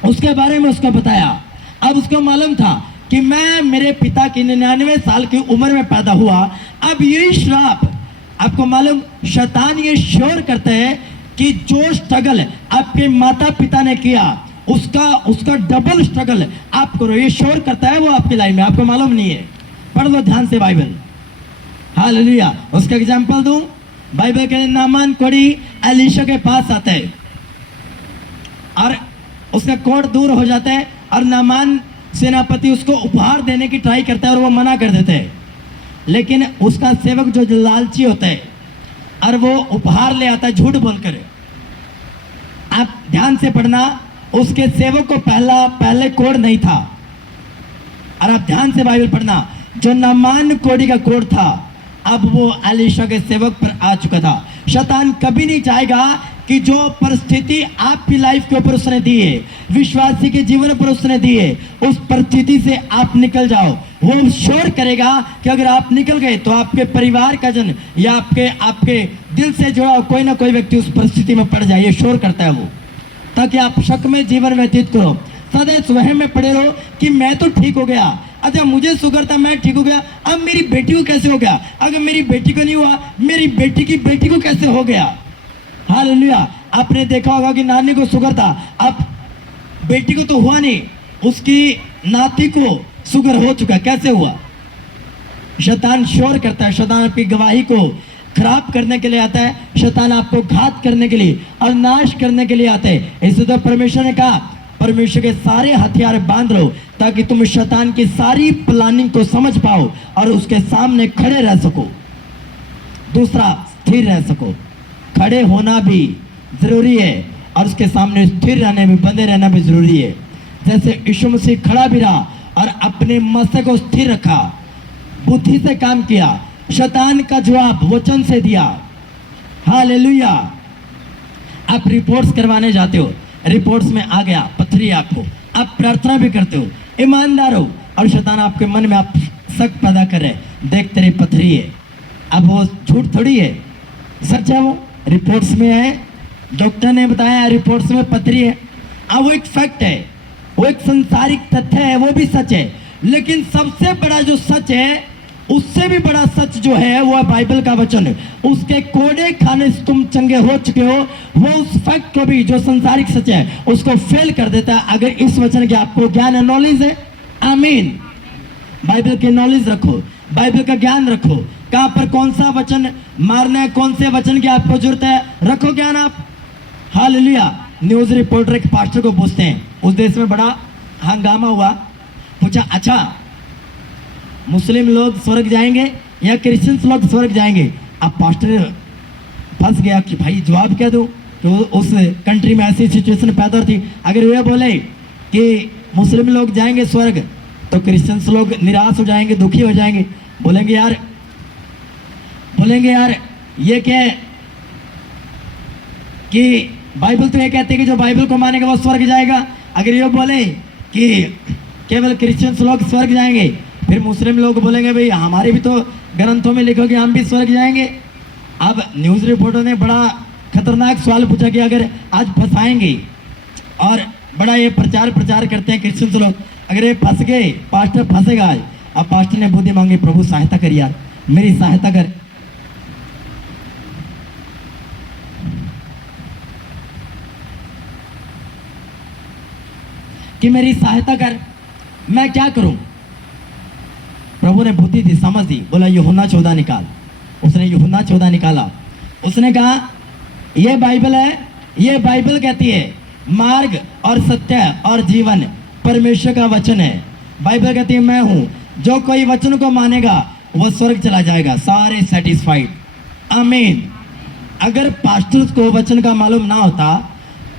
उसके बारे में उसको बताया। अब उसको मालूम था कि मैं मेरे पिता की 99 साल की उम्र में पैदा हुआ। अब यही श्राप, आपको मालूम, शैतान ये श्योर करते हैं कि जो स्ट्रगल आपके माता पिता ने किया उसका डबल स्ट्रगल आप करो, ये श्योर करता है वो आपकी लाइफ में। आपको मालूम नहीं है? पढ़ लो ध्यान से बाइबल। हालेलुया। उसका एग्जांपल दूं, बाइबल के नामान कोड़ी एलीशा के पास आता है और उसका कोट दूर हो जाता है, और नामान सेनापति उसको उपहार देने की ट्राई करता है और वो मना कर देते हैं। लेकिन उसका सेवक जो लालची होता है और वो उपहार ले आता है झूठ बोलकर। आप ध्यान से पढ़ना, उसके सेवक को पहले कोड नहीं था, और आप ध्यान से बाइबल पढ़ना, जो नामान कोड़ी का कोड था अब वो एलीशा के सेवक पर आ चुका था। शैतान कभी नहीं चाहेगा कि जो परिस्थिति आपकी लाइफ के ऊपर उसने दी है, विश्वासी के जीवन पर उसने दी है, उस परिस्थिति से आप निकल जाओ। वो श्योर करेगा कि अगर आप निकल गए तो आपके परिवार का जन या आपके दिल से जुड़ा कोई ना कोई व्यक्ति उस परिस्थिति में पड़ जाए। ये श्योर करता है वो, ताकि आप शक में जीवन व्यतीत करो, सदैव वहम में पड़े रहो कि मैं तो ठीक हो गया, अच्छा मुझे शुगर था मैं ठीक हो गया, अब मेरी बेटी को कैसे हो गया, अगर मेरी बेटी को नहीं हुआ मेरी बेटी की बेटी को कैसे हो गया। हालेलुया। आपने देखा होगा कि नानी को शुगर था, अब बेटी को तो हुआ नहीं, उसकी नाती को शुगर हो चुका, कैसे हुआ? शैतान श्योर करता है, शैतान आपकी गवाही को खराब करने के लिए आता है, शैतान आपको घात करने के लिए और नाश करने के लिए आता है। इसलिए तो परमेश्वर ने कहा परमेश्वर के सारे हथियार बांध लो, ताकि तुम शैतान की सारी प्लानिंग को समझ पाओ और उसके सामने खड़े रह सको। दूसरा, स्थिर रह सको। खड़े होना भी जरूरी है और उसके सामने स्थिर रहने में, बंधे रहना भी जरूरी है। जैसे यीशु मसीह खड़ा भी रहा और अपने मस्तक को स्थिर रखा, बुद्धि से काम किया, शैतान का जवाब वचन से दिया। हालेलुया। आप रिपोर्ट्स करवाने जाते हो, रिपोर्ट्स में आ गया पथरी आपको, आप प्रार्थना भी करते हो, ईमानदार हो, और शैतान आपके मन में आप शक पैदा करे, देख तेरी पथरी है। अब वो झूठ थोड़ी है, सच है, वो रिपोर्ट्स में है, डॉक्टर ने बताया रिपोर्ट्स में पथरी है। अब वो एक फैक्ट है, वो एक संसारिक तथ्य है, वो भी सच है। लेकिन सबसे बड़ा जो सच है उससे भी बड़ा सच जो है वो है बाइबल का वचन। उसके कोड़े खाने से तुम चंगे हो चुके हो। वो उस फैक्ट को भी जो संसारिक सच है उसको फेल कर देता है अगर इस वचन के आपको ज्ञान है, नॉलेज है। आमीन। बाइबल की नॉलेज रखो, बाइबल का ज्ञान रखो। कहां पर कौन सा वचन मारना है, कौन से वचन की आपको जरूरत है, रखो ज्ञान आप। हालेलुया। न्यूज रिपोर्टर एक पास्टर को पूछते हैं, उस देश में बड़ा हंगामा हुआ। पूछा, अच्छा मुस्लिम लोग स्वर्ग जाएंगे या क्रिश्चियंस लोग स्वर्ग जाएंगे? अब पास्टर फंस गया कि भाई जवाब क्या दूं। तो उस कंट्री में ऐसी सिचुएशन पैदा थी, अगर वे बोले कि मुस्लिम लोग जाएंगे स्वर्ग तो क्रिश्चियंस लोग निराश हो जाएंगे, दुखी हो जाएंगे, बोलेंगे यार ये क्या है कि बाइबल तो ये कहते हैं कि जो बाइबल को मानेगा वो स्वर्ग जाएगा। अगर ये बोले कि केवल क्रिश्चियंस लोग स्वर्ग जाएंगे, फिर मुस्लिम लोग बोलेंगे भाई हमारे भी तो ग्रंथों में लिखो कि हम भी स्वर्ग जाएंगे। अब न्यूज रिपोर्टर ने बड़ा खतरनाक सवाल पूछा कि अगर आज फंसाएंगे और बड़ा ये प्रचार करते हैं क्रिश्चियंस लोग, अगर ये फंस गए, पास्टर फंसेगा आज। अब पास्टर ने बुद्धि मांगी, प्रभु सहायता कर यार, मेरी सहायता कर। कि मेरी सहायता कर, मैं क्या करूं? प्रभु ने बुद्धि दी, समझ दी, बोला यूहन्ना 14 निकाल। उसने यूहन्ना 14 निकाला। उसने कहा ये बाइबल है, ये बाइबल कहती है मार्ग और सत्य और जीवन परमेश्वर का वचन है। बाइबल कहती है मैं हूं, जो कोई वचन को मानेगा वह स्वर्ग चला जाएगा, सारे सेटिस्फाइड। आमीन। अगर पास्टर को वचन का मालूम ना होता,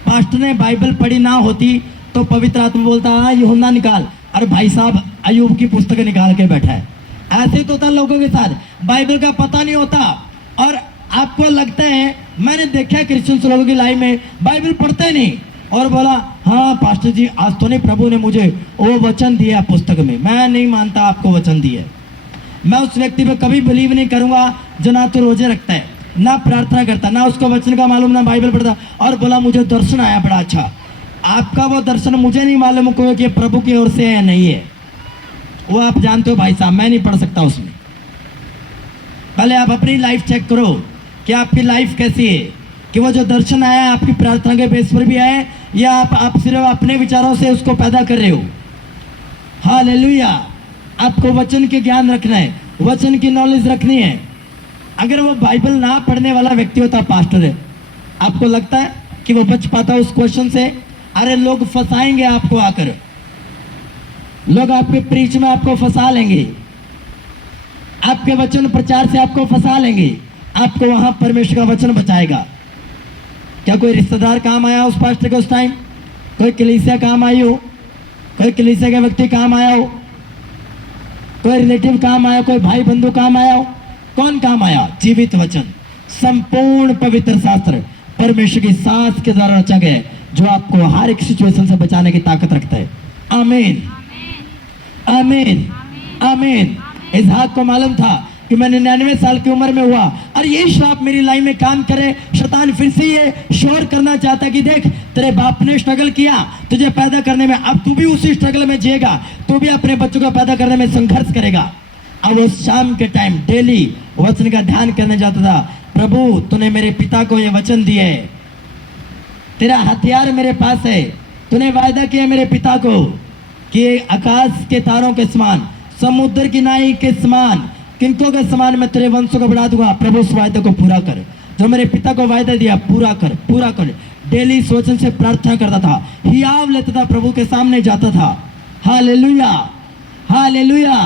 पास्टर ने बाइबल पढ़ी ना होती, तो पवित्र आत्मा बोलता है यूहन्ना निकाल, अरे भाई साहब अयूब की पुस्तक निकाल के बैठा है। ऐसे ही तो होता लोगों के साथ, बाइबल का पता नहीं होता और आपको लगता है, मैंने देखा है क्रिश्चियन लोगों की लाइफ में बाइबल पढ़ते नहीं और बोला हाँ पास्टर जी आज तो नहीं, प्रभु ने मुझे वो वचन दिया पुस्तक में, मैं नहीं मानता आपको वचन दिए। मैं उस व्यक्ति पे कभी बिलीव नहीं करूंगा जो ना तो रोजे रखता है, ना प्रार्थना करता, ना उसको वचन का मालूम, ना बाइबल पढ़ता, और बोला मुझे दर्शन आया बड़ा अच्छा। आपका वो दर्शन मुझे नहीं मालूम कोई कि प्रभु की ओर से है नहीं है, वो आप जानते हो भाई साहब, मैं नहीं पढ़ सकता उसमें। पहले आप अपनी लाइफ चेक करो कि आपकी लाइफ कैसी है, कि वो जो दर्शन आया आपकी प्रार्थना के बेस पर भी आए या आप सिर्फ अपने विचारों से उसको पैदा कर रहे हो। हालेलुया। आपको वचन के ज्ञान रखना है, वचन की नॉलेज रखनी है। अगर वो बाइबल ना पढ़ने वाला व्यक्ति होता पास्टर है, आपको लगता है कि वो बच पाता उस क्वेश्चन से? अरे लोग फंसाएंगे आपको आकर, लोग आपके प्रीच में आपको फंसा लेंगे, आपके वचन प्रचार से आपको फंसा लेंगे। आपको वहां परमेश्वर का वचन बचाएगा। क्या कोई रिश्तेदार काम आया उस पास्टर के उस टाइम? कोई कलीसिया काम आई हो, कोई कलीसिया का व्यक्ति काम आया हो, कोई रिलेटिव काम आया, कोई भाई बंधु काम आया हो? कौन काम आया? जीवित वचन, संपूर्ण पवित्र शास्त्र परमेश्वर की सांस के द्वारा रचा गया है, जो आपको हर एक सिचुएशन से बचाने की ताकत रखता है। आमीन, आमीन, आमीन। इसहाक को मालूम था कि मैं 99 साल की उम्र में हुआ और ये श्राप मेरी लाइफ में काम करे। शैतान फिर से ये शोर करना चाहता कि देख तेरे बाप ने स्ट्रगल किया तुझे पैदा करने में, अब तू भी उसी स्ट्रगल में जिएगा, तू भी अपने बच्चों को पैदा करने में संघर्ष करेगा। अब वो शाम के टाइम डेली वचन का ध्यान करने जाता था। प्रभु तूने मेरे पिता को ये वचन दिए, तेरा हथियार मेरे पास है, तूने वायदा किया मेरे पिता को कि आकाश के तारों के समान, समुद्र की नाई के समान, किंकों के समान मैं तेरे वंशों को बढ़ा दूंगा। प्रभु उस वायदे को पूरा कर, जो मेरे पिता को वायदा दिया पूरा कर, पूरा कर। डेली इस वचन से प्रार्थना करता था, हियाव लेता था, प्रभु के सामने जाता था। Hallelujah, hallelujah.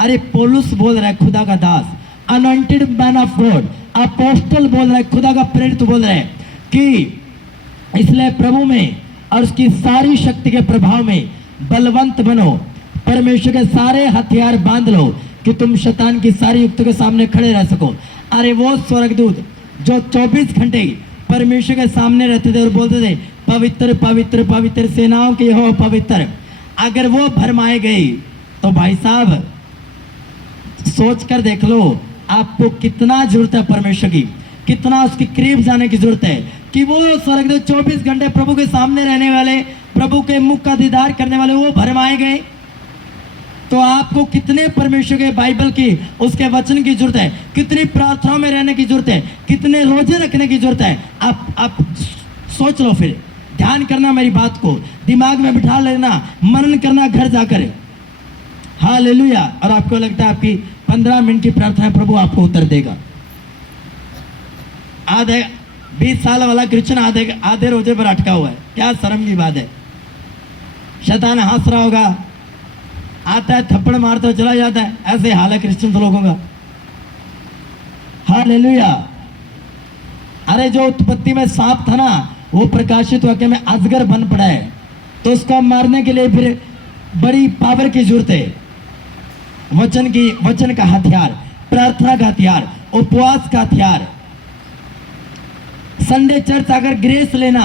अरे पौलुस बोल रहा है खुदा का दास, anointed man of God, apostle बोल रहा है, खुदा का प्रेरित बोल रहा है कि इसलिए प्रभु में और उसकी सारी शक्ति के प्रभाव में बलवंत बनो, परमेश्वर के सारे हथियार बांध लो कि तुम शैतान की सारी युक्ति के सामने खड़े रह सको। अरे वो स्वर्गदूत जो 24 घंटे परमेश्वर के सामने रहते थे और बोलते थे पवित्र पवित्र पवित्र सेनाओं के हो पवित्र, अगर वो भरमाए गए तो भाई साहब सोच कर देख लो आपको कितना जरूरत है परमेश्वर की, कितना उसके करीब जाने की जरूरत है कि वो स्वर्गदूत 24 घंटे प्रभु के सामने रहने वाले, प्रभु के मुख का दीदार करने वाले वो भरमाए गए। तो आपको कितने परमेश्वर के बाइबल की उसके वचन की जरूरत है, कितनी प्रार्थनाओं में रहने की जरूरत है, कितने रोजे रखने की जरूरत है। आप सोच लो, फिर ध्यान करना, मेरी बात को दिमाग में बिठा लेना, मनन करना घर जाकर। हालेलुया। और आपको लगता है आपकी 15 मिनट की प्रार्थना प्रभु आपको उत्तर देगा। आधे 20 साल वाला क्रिश्चियन आधे रोजे पर अटका हुआ है, क्या शर्म की बात है। शैतान हंस रहा होगा, आता है थप्पड़ मारता चला जाता है। ऐसे हाल है क्रिश्चियन लोगों का। हालेलुया। अरे जो उत्पत्ति में सांप था ना, वो प्रकाशित वाक्य में अजगर बन पड़ा है, तो उसको मारने के लिए फिर बड़ी पावर की जरूरत है। वचन का हथियार, प्रार्थना का हथियार, उपवास का हथियार। संडे चर्च आकर ग्रेस लेना।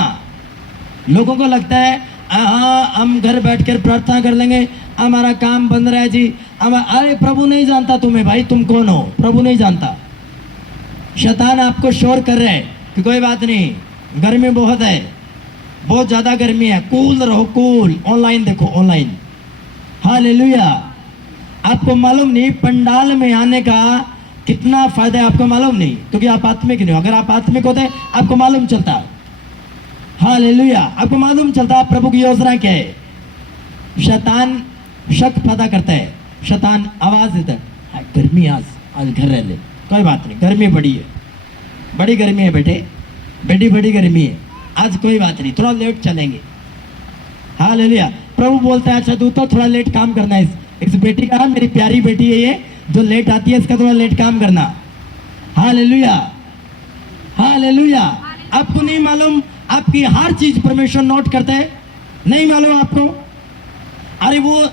लोगों को लगता है हाँ हम घर बैठकर प्रार्थना कर लेंगे, हमारा काम बंद रहा है जी। अरे प्रभु नहीं जानता तुम्हें भाई, तुम कौन हो, प्रभु नहीं जानता। शैतान आपको शोर कर रहा है कि कोई बात नहीं, गर्मी बहुत है, बहुत ज्यादा गर्मी है, कूल रहो, कूल। ऑनलाइन देखो, ऑनलाइन। हालेलुया। आपको मालूम नहीं पंडाल में आने का कितना फायदा है, आपको मालूम नहीं, क्योंकि आप आत्मिक नहीं हो। अगर आप आत्मिक होते आपको मालूम चलता। हालेलुया। आपको मालूम चलता आप प्रभु की योजना क्या है। शैतान शक पैदा करता है, शैतान आवाज देता है, गर्मी आज घर रह ले, कोई बात नहीं, गर्मी बड़ी है, बड़ी गर्मी है बेटे, बड़ी गर्मी है, आज कोई बात नहीं, थोड़ा लेट चलेंगे। हालेलुया। प्रभु बोलता है अच्छा तू तो थोड़ा लेट काम करना है। इस बेटी का, मेरी प्यारी बेटी है ये जो लेट आती है, इसका थोड़ा लेट काम करना। हालेलुया। हालेलुया। आपको नहीं मालूम आपकी हर चीज परमेश्वर नोट करता है, नहीं मालूम आपको। अरे वो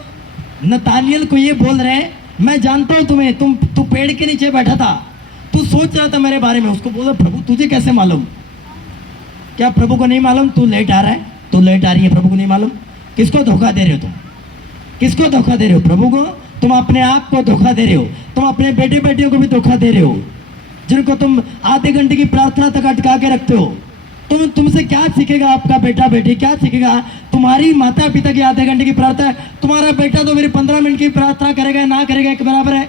नतानियल को ये बोल रहे हैं, मैं जानता हूं तुम्हें, तू पेड़ के नीचे बैठा था, तू सोच रहा था मेरे बारे में। उसको बोला प्रभु तुझे कैसे मालूम। क्या प्रभु को नहीं मालूम तू लेट आ रहा है, तू लेट आ रही है, प्रभु को नहीं मालूम। किसको धोखा दे रहे हो तुम, किसको धोखा दे रहे हो, प्रभु को। तुम अपने आप को धोखा दे रहे हो, तुम अपने बेटे बेटियों को भी धोखा दे रहे हो, जिनको तुम आधे घंटे की प्रार्थना तक अटका के रखते हो। तुमसे क्या सीखेगा आपका बेटा बेटी, क्या सीखेगा तुम्हारी माता पिता की आधे घंटे की प्रार्थना। तुम्हारा बेटा तो मेरी 15 मिनट की प्रार्थना करेगा ना करेगा एक बराबर है।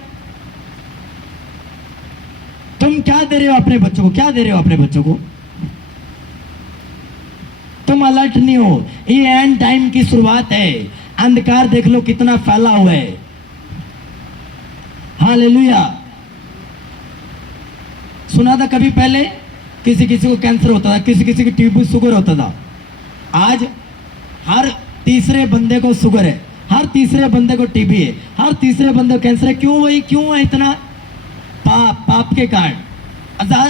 तुम क्या दे रहे हो अपने बच्चों को, क्या दे रहे हो अपने बच्चों को। तुम अलर्ट नहीं हो। ये एंड टाइम की शुरुआत है, अंधकार देख लो कितना फैला हुआ है। हालेलुया। सुना था कभी पहले किसी किसी को कैंसर होता था, किसी किसी को टीबी शुगर होता था। आज हर तीसरे बंदे को शुगर है, हर तीसरे बंदे को टीबी है, हर तीसरे बंदे को कैंसर है। क्यों भाई, क्यों है इतना। पाप के कारण।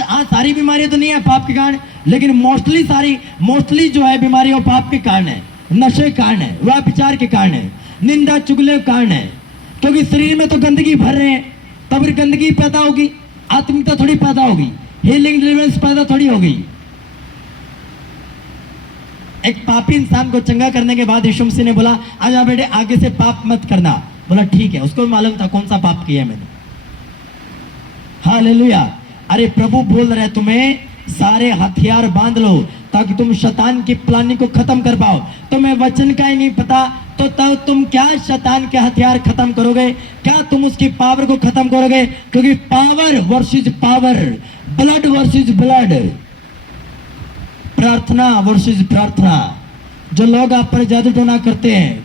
हाँ सारी बीमारियां तो नहीं है पाप के कारण, लेकिन मोस्टली जो है बीमारी वो पाप के कारण है, नशे के कारण है, व्यभिचार के कारण है, निंदा चुगली के कारण है। क्योंकि शरीर में तो गंदगी भर रहे हैं, तब गंदगी पैदा होगी, आत्मिकता थोड़ी पैदा होगी, हीलिंग डिलीवरेंस पैदा थोड़ी होगी। एक पापी इंसान को चंगा करने के बाद यीशु मसीह ने बोला आजा बेटे आगे से पाप मत करना। बोला ठीक है, उसको मालूम था कौन सा पाप किया मैंने। हालेलुया। अरे प्रभु बोल रहे तुम्हें सारे हथियार बांध लो ताकि तुम शैतान की प्लानिंग को खत्म कर पाओ। तुम्हें वचन का ही नहीं पता तो तब तुम क्या शैतान के हथियार खत्म करोगे, क्या तुम उसकी पावर को खत्म करोगे। क्योंकि power versus power, blood versus blood, प्रार्थना वर्सेस प्रार्थना। जो लोग आप पर जादू टोना करते हैं,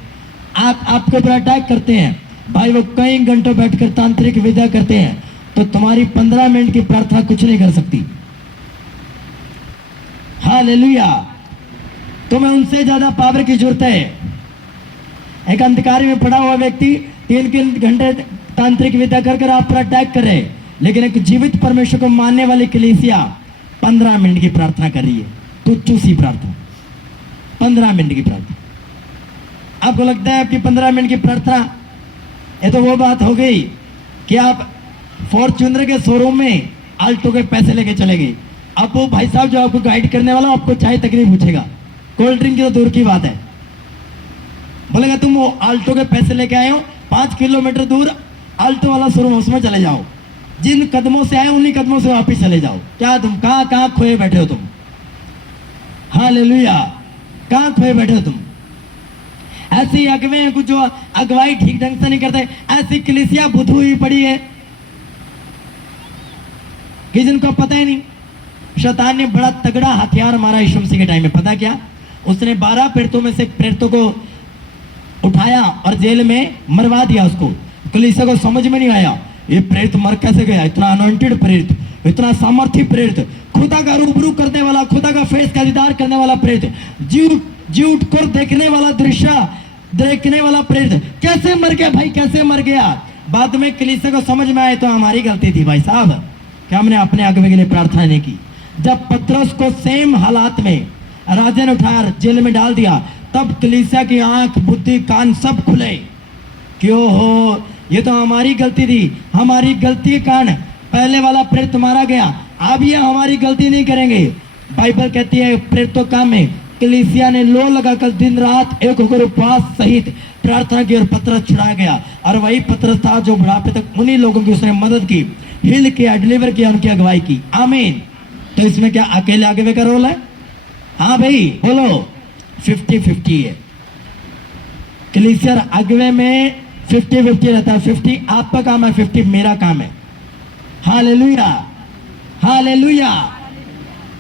आपके ऊपर अटैक करते हैं भाई, वो कई घंटों बैठकर तांत्रिक विद्या करते हैं, तो तुम्हारी 15 मिनट की प्रार्थना कुछ नहीं कर सकती। हालेलुया। तुम्हें उनसे ज्यादा पावर की जरूरत है। एक अंधकार में पड़ा हुआ व्यक्ति 3 घंटे तांत्रिक विद्या कर आप पर अटैक कर रहे, लेकिन एक जीवित परमेश्वर को मानने वाली कलीसिया 15 मिनट की प्रार्थना कर रही है। तो चूसी प्रार्थना, 15 मिनट की प्रार्थना। आपको लगता है आपकी 15 मिनट की प्रार्थना, ये तो वो बात हो गई कि आप फॉर्च्यूनर के शोरूम में आल्टो के पैसे लेके चले गए। अब वो भाई साहब जो आपको गाइड करने वाला आपको चाय तक नहीं पूछेगा, कोल्ड ड्रिंक की तो दूर की बात है। बोलेगा तुम वो आल्टो के पैसे लेके आए हो, 5 किलोमीटर दूर आल्टो वाला शोरूम, उसमें चले जाओ, जिन कदमों से आए उन्हीं कदमों से वापिस चले जाओ। क्या तुम कहाँ खोए बैठे हो तुम। हालेलुया। कहाँ खोए बैठे हो तुम। ऐसी अगवे हैं कुछ जो अगवाई ठीक ढंग से नहीं करते, ऐसी कलीसिया बुध हुई पड़ी है कि जिनको पता ही नहीं। शैतान ने बड़ा तगड़ा हथियार मारा यीशु मसीह के टाइम में, पता क्या? उसने 12 प्रेरितों में से एक प्रेरितों को उठाया और जेल में मरवा दिया उसको। कलीसिया को समझ में नहीं आया ये प्रेरित मर कैसे गया, इतना अनॉइंटेड प्रेरित, इतना सामर्थ्य प्रेरित, खुदा का रूबरू करने वाला, खुदा का फेस का दीदार करने वाला प्रेरित, जीव को देखने वाला दृश्य देखने वाला प्रेरित कैसे मर गया भाई, कैसे मर गया? बाद में कलीसिया को समझ में आया तो हमारी गलती थी भाई साहब कि हमने अपने अगुवे के लिए प्रार्थना नहीं की। जब पतरस को सेम हालात में राजा ने उठाया जेल में डाल दिया, तब कलीसिया की आंख बुद्धि कान सब खुले कि ओहो ये तो हमारी गलती थी, हमारी गलती के कारण पहले वाला प्रेरित मारा गया, अब ये हमारी गलती नहीं करेंगे। बाइबल कहती है प्रेरितों काम में कलीसिया ने लो लगाकर दिन रात एक होकर उपवास सहित प्रार्थना की और पतरस छुड़ाया गया। और वही पतरस था जो बुढ़ापे तक उन्हीं लोगों की उसने मदद की, हिल किया, डिलीवर किया, उनकी अगुवाई की। आमीन। तो इसमें क्या अकेले अगुवे का रोल है? हाँ भाई बोलो, 50-50 है। कलीसिया अगुवे में 50-50 रहता है। 50 आपका काम है, 50 मेरा काम है। Hallelujah, hallelujah.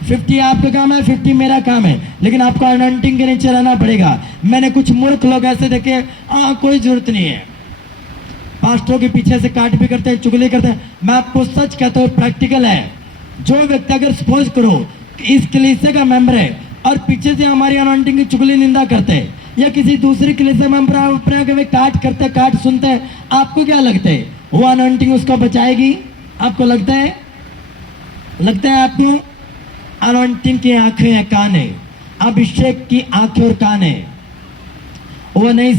50 आपका काम है, 50 मेरा काम है, लेकिन आपको अनॉइंटिंग के नीचे रहना पड़ेगा। मैंने कुछ मूर्ख लोग ऐसे देखे, कोई जरूरत नहीं है, पास्टरों के पीछे से काट भी करते हैं, चुगली करते हैं। मैं आपको सच कहता हूँ, प्रैक्टिकल है। जो व्यक्ति अगर सपोज करो इस कलीसिया का मेंबर है और पीछे से हमारी अनॉइंटिंग की चुगली निंदा करते हैं, या किसी दूसरी कलीसिया मेंबर अपने आगे में काट करते, काट सुनते हैं, आपको क्या लगता है वो अनॉइंटिंग उसको बचाएगी? आपको लगता है? लगता है आपको? अनॉइंटिंग की आंखें हैं, कान है, अभिषेक की आंखें और कान है, वो नहीं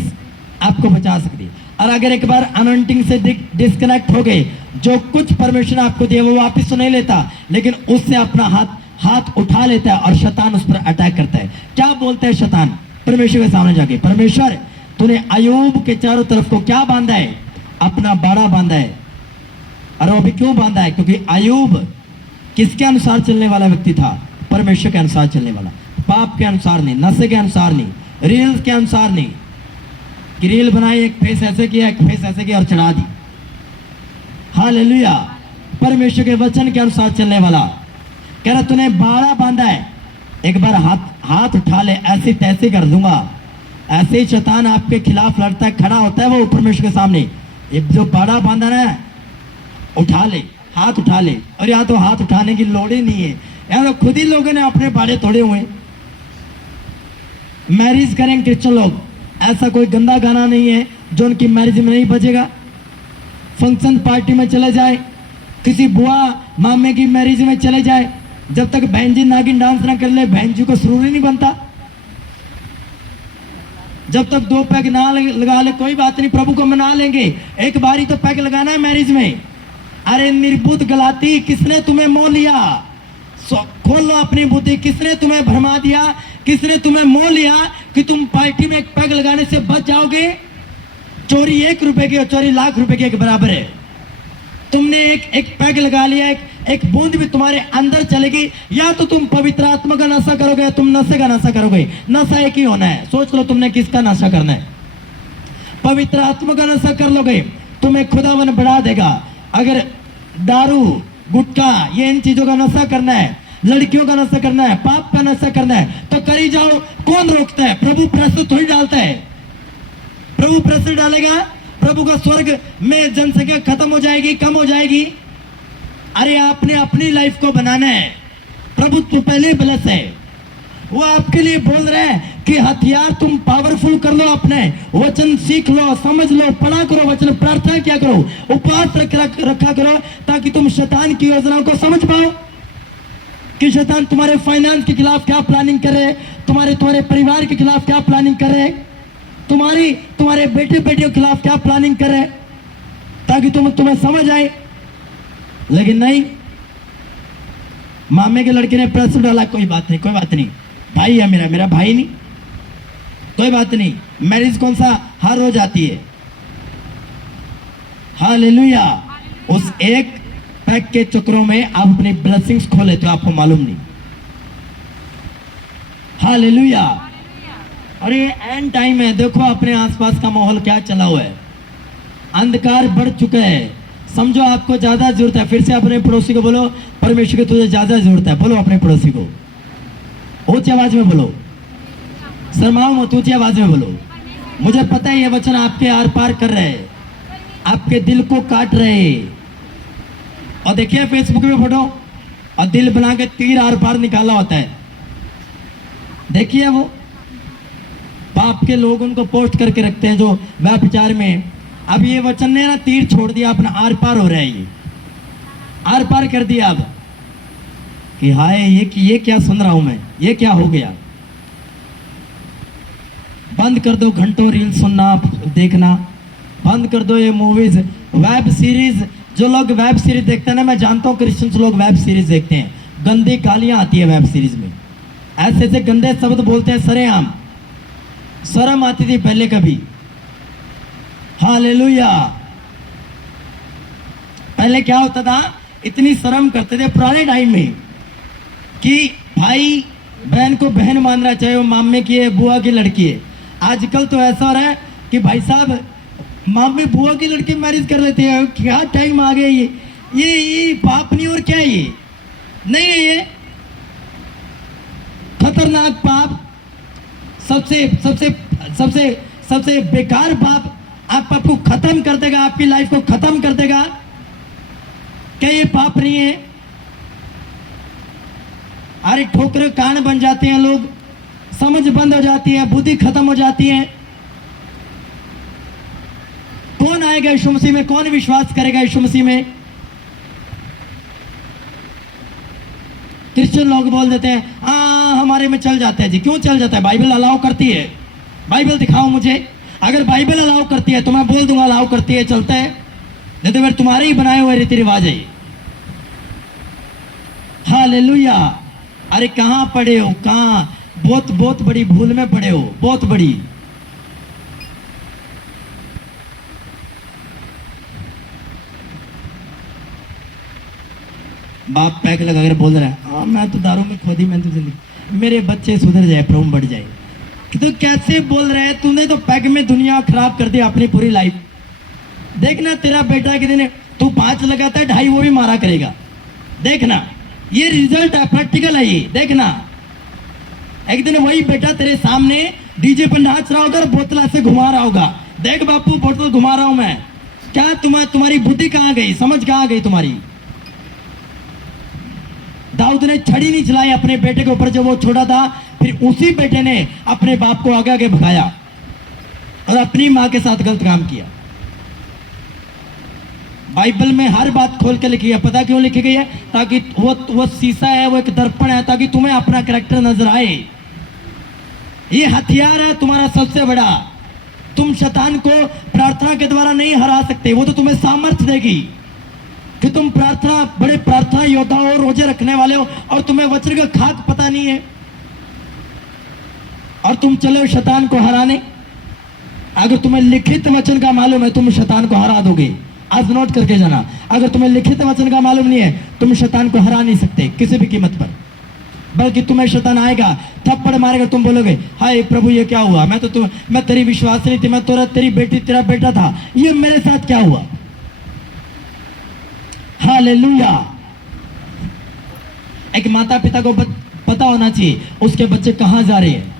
आपको बचा सकती। और अगर एक बार अनॉइंटिंग से डिस्कनेक्ट हो गए, जो कुछ परमिशन आपको दिया वो वापस तो नहीं लेता, लेकिन उससे अपना हाथ उठा लेता है और शैतान उस पर अटैक करता है। क्या बोलते हैं शैतान परमेश्वर के सामने जाके? परमेश्वर तूने अय्यूब के चारों तरफ को क्या बांधा है? अपना बाड़ा बांधा है। और वो भी क्यों बांधा है? क्योंकि अय्यूब किसके अनुसार चलने वाला व्यक्ति था? परमेश्वर के अनुसार चलने वाला, पाप के अनुसार नहीं, नशे के अनुसार नहीं, रील्स के अनुसार नहीं कि रील बनाई, एक फेस ऐसे किया, एक फेस ऐसे किया और चढ़ा दी। हालेलुया। परमेश्वर के वचन के अनुसार चलने वाला। कह रहा तूने बाड़ा बांधा है, एक बार हाथ उठा ले, ऐसे तैसे कर दूंगा। ऐसे ही शैतान आपके खिलाफ लड़ता है, खड़ा होता है वो परमेश्वर के सामने। ये जो बाड़ा बांधा ना, उठा ले, हाथ उठा ले। और यहाँ तो हाथ उठाने की लोड़ ही नहीं है, यहाँ तो खुद ही लोगों ने अपने बाड़े तोड़े हुए। मैरिज करें क्रिश्चियन लोग, ऐसा कोई गंदा गाना नहीं है जो उनकी मैरिज में नहीं बजेगा। फंक्शन पार्टी में चले जाए, किसी बुआ मामे की मैरिज में चले जाए, जब तक बहन जी नागिन डांस ना कर ले, बहन जी को सुरूर ही नहीं बनता। जब तक 2 पैग ना लगा ले कोई बात नहीं, प्रभु को मना लेंगे। एक बार ही तो पैग लगाना है मैरिज में। अरे निर्बुद्ध गलाती, किसने तुम्हें मोह लिया? खोल लो अपनी बुद्धि, किसने तुम्हें भरमा दिया? किसने तुम्हें मोह लिया कि तुम पार्टी में एक पैग लगाने से बच जाओगे? चोरी 1 रुपए की और चोरी लाख रुपए के बराबर है। तुमने एक पैग लगा लिया, एक बूंद भी तुम्हारे अंदर चलेगी, या तो तुम पवित्र आत्मा का नशा करोगे या तुम नशे का नशा करोगे। नशा एक ही होना है, सोच लो तुमने किसका नशा करना है। पवित्र आत्मा का नशा कर लोगे, तुम्हें खुदावन बढ़ा देगा। अगर दारू गुटखा ये इन चीजों का नशा करना है, लड़कियों का नशा करना है, पाप का नशा करना है, तो करी जाओ। कौन रोकता है? प्रभु प्रस्तुत थोड़ी डालता है। प्रभु प्रस्तुत डालेगा, प्रभु का स्वर्ग में जनसंख्या खत्म हो जाएगी, कम हो जाएगी। अरे आपने अपनी लाइफ को बनाना है, प्रभु तो पहले ब्लेस है। वो आपके लिए बोल रहे हैं कि हथियार तुम पावरफुल कर लो, अपने वचन सीख लो, समझ लो, पढ़ा करो वचन, प्रार्थना किया करो, उपवास रखा करो, ताकि तुम शैतान की योजनाओं को समझ पाओ कि शैतान तुम्हारे फाइनेंस के खिलाफ क्या प्लानिंग कर रहे, तुम्हारे परिवार के खिलाफ क्या प्लानिंग कर रहे, तुम्हारे बेटे बेटियों के खिलाफ क्या प्लानिंग कर रहे, ताकि तुम्हें समझ आए। लेकिन नहीं, मामे के लड़के ने प्रश्न डाला, कोई बात नहीं, कोई बात नहीं, भाई है मेरा भाई नहीं, कोई बात नहीं। मैरिज कौन सा हर रोज आती है? हालेलुया। उस एक पैक के चक्रों में आप अपनी ब्लेसिंग्स खो लेते हो, आपको मालूम नहीं। हालेलुया। अरे एंड टाइम है, देखो अपने आसपास का माहौल क्या चला हुआ है, अंधकार बढ़ चुका है। समझो आपको ज्यादा जरूरत है। फिर से अपने पड़ोसी को बोलो, परमेश्वर की तुझे ज्यादा जरूरत है। बोलो अपने पड़ोसी को, ऊंची आवाज में बोलो, शर्माओ मत, ऊंची आवाज में बोलो। मुझे पता है ये वचन आपके आर पार कर रहे हैं, आपके दिल को काट रहे हैं। और देखिए फेसबुक में फोटो और दिल बना के तीर आर पार निकाला होता है, देखिए वो पाप के लोग उनको पोस्ट करके रखते हैं जो व्यभिचार में। अब ये वचन ने ना तीर छोड़ दिया, अपना आर पार हो रहा है, ये आर पार कर दिया अब कि हाय ये क्या सुन रहा हूं मैं, ये क्या हो गया। बंद कर दो घंटों रील सुनना देखना, बंद कर दो ये मूवीज वेब सीरीज। जो लोग वेब सीरीज देखते हैं ना, मैं जानता हूँ क्रिश्चियंस लोग वेब सीरीज देखते हैं, गंदी गालियां आती है वेब सीरीज में, ऐसे ऐसे गंदे शब्द बोलते हैं सरेआम, शर्म आती थी पहले कभी। हालेलुया। पहले क्या होता था, इतनी शर्म करते थे पुराने टाइम में कि भाई बहन को बहन मान रहा है, चाहे वो मामे की है बुआ की लड़की है। आजकल तो ऐसा हो रहा है कि भाई साहब मामे बुआ की लड़की मैरिज कर लेते हैं। क्या टाइम आ गया ये पाप नहीं और क्या ये नहीं है, ये खतरनाक पाप, सबसे सबसे सबसे सबसे बेकार पाप, आपको खत्म कर देगा, आपकी लाइफ को खत्म कर देगा। क्या ये पाप नहीं है? अरे ठोकरे कान बन जाते हैं लोग, समझ बंद हो जाती है, बुद्धि खत्म हो जाती है। कौन आएगा यीशु मसीह में, कौन विश्वास करेगा यीशु मसीह में? क्रिश्चियन लोग बोल देते हैं हमारे में चल जाता है जी। क्यों चल जाता है? बाइबल अलाउ करती है। बाइबल दिखाओ मुझे, अगर बाइबल अलाउ करती है तो मैं बोल दूंगा अलाउ करती है, चलता है। नहीं तो फिर तुम्हारे ही बनाए हुए रीति रिवाज है। हालेलुया। अरे कहां पड़े हो, कहां, बहुत बहुत बड़ी भूल में पड़े हो, बहुत बड़ी। बाप पैक लगा कर बोल रहा है हाँ मैं तो दारू में खोदी, मैं तो जिंदगी, मेरे बच्चे सुधर जाए, प्रभु बढ़ जाए। तो कैसे बोल रहे हैं? तूने तो पैक में दुनिया खराब कर दी, अपनी पूरी लाइफ। देखना तेरा बेटा के दिन तू 5 लगाता है, 2.5 वो भी मारा करेगा। देखना ये रिजल्ट है, प्रैक्टिकल है ये। देखना एक दिन वही बेटा तेरे सामने डीजे पर नाच रहा होगा और बोतल से घुमा रहा होगा। देख बापू बोतल घुमा रहा हूं मैं। क्या तुम्हारी बुद्धि कहां गई, समझ कहां गई तुम्हारी? दाऊद ने छड़ी नहीं चलाई अपने बेटे के ऊपर जब वो छोटा था, फिर उसी बेटे ने अपने बाप को आगे आगे भगाया और अपनी मां के साथ गलत काम किया। बाइबल में हर बात खोल के लिखी है। पता क्यों लिखी गई है? ताकि वो शीशा है, वो एक दर्पण है, ताकि तुम्हें अपना कैरेक्टर नजर आए। ये हथियार है तुम्हारा सबसे बड़ा। तुम शैतान को प्रार्थना के द्वारा नहीं हरा सकते, वो तो तुम्हें सामर्थ्य देगी कि तुम बड़े प्रार्थना योद्धा हो, रोजे रखने वाले हो, और तुम्हें वज्र का खाक पता नहीं है और तुम चले शैतान को हराने। अगर तुम्हें लिखित वचन का मालूम है तुम शैतान को हरा दोगे। आज नोट करके जाना, अगर तुम्हें लिखित वचन का मालूम नहीं है तुम शैतान को हरा नहीं सकते किसी भी कीमत पर। बल्कि तुम्हें शैतान आएगा, थप्पड़ मारेगा, तुम बोलोगे हाय प्रभु ये क्या हुआ, मैं तेरी विश्वास नहीं थी, मैं तेरा बेटा था, ये मेरे साथ क्या हुआ। हालेलुया। एक माता पिता को पता होना चाहिए उसके बच्चे कहां जा रहे हैं,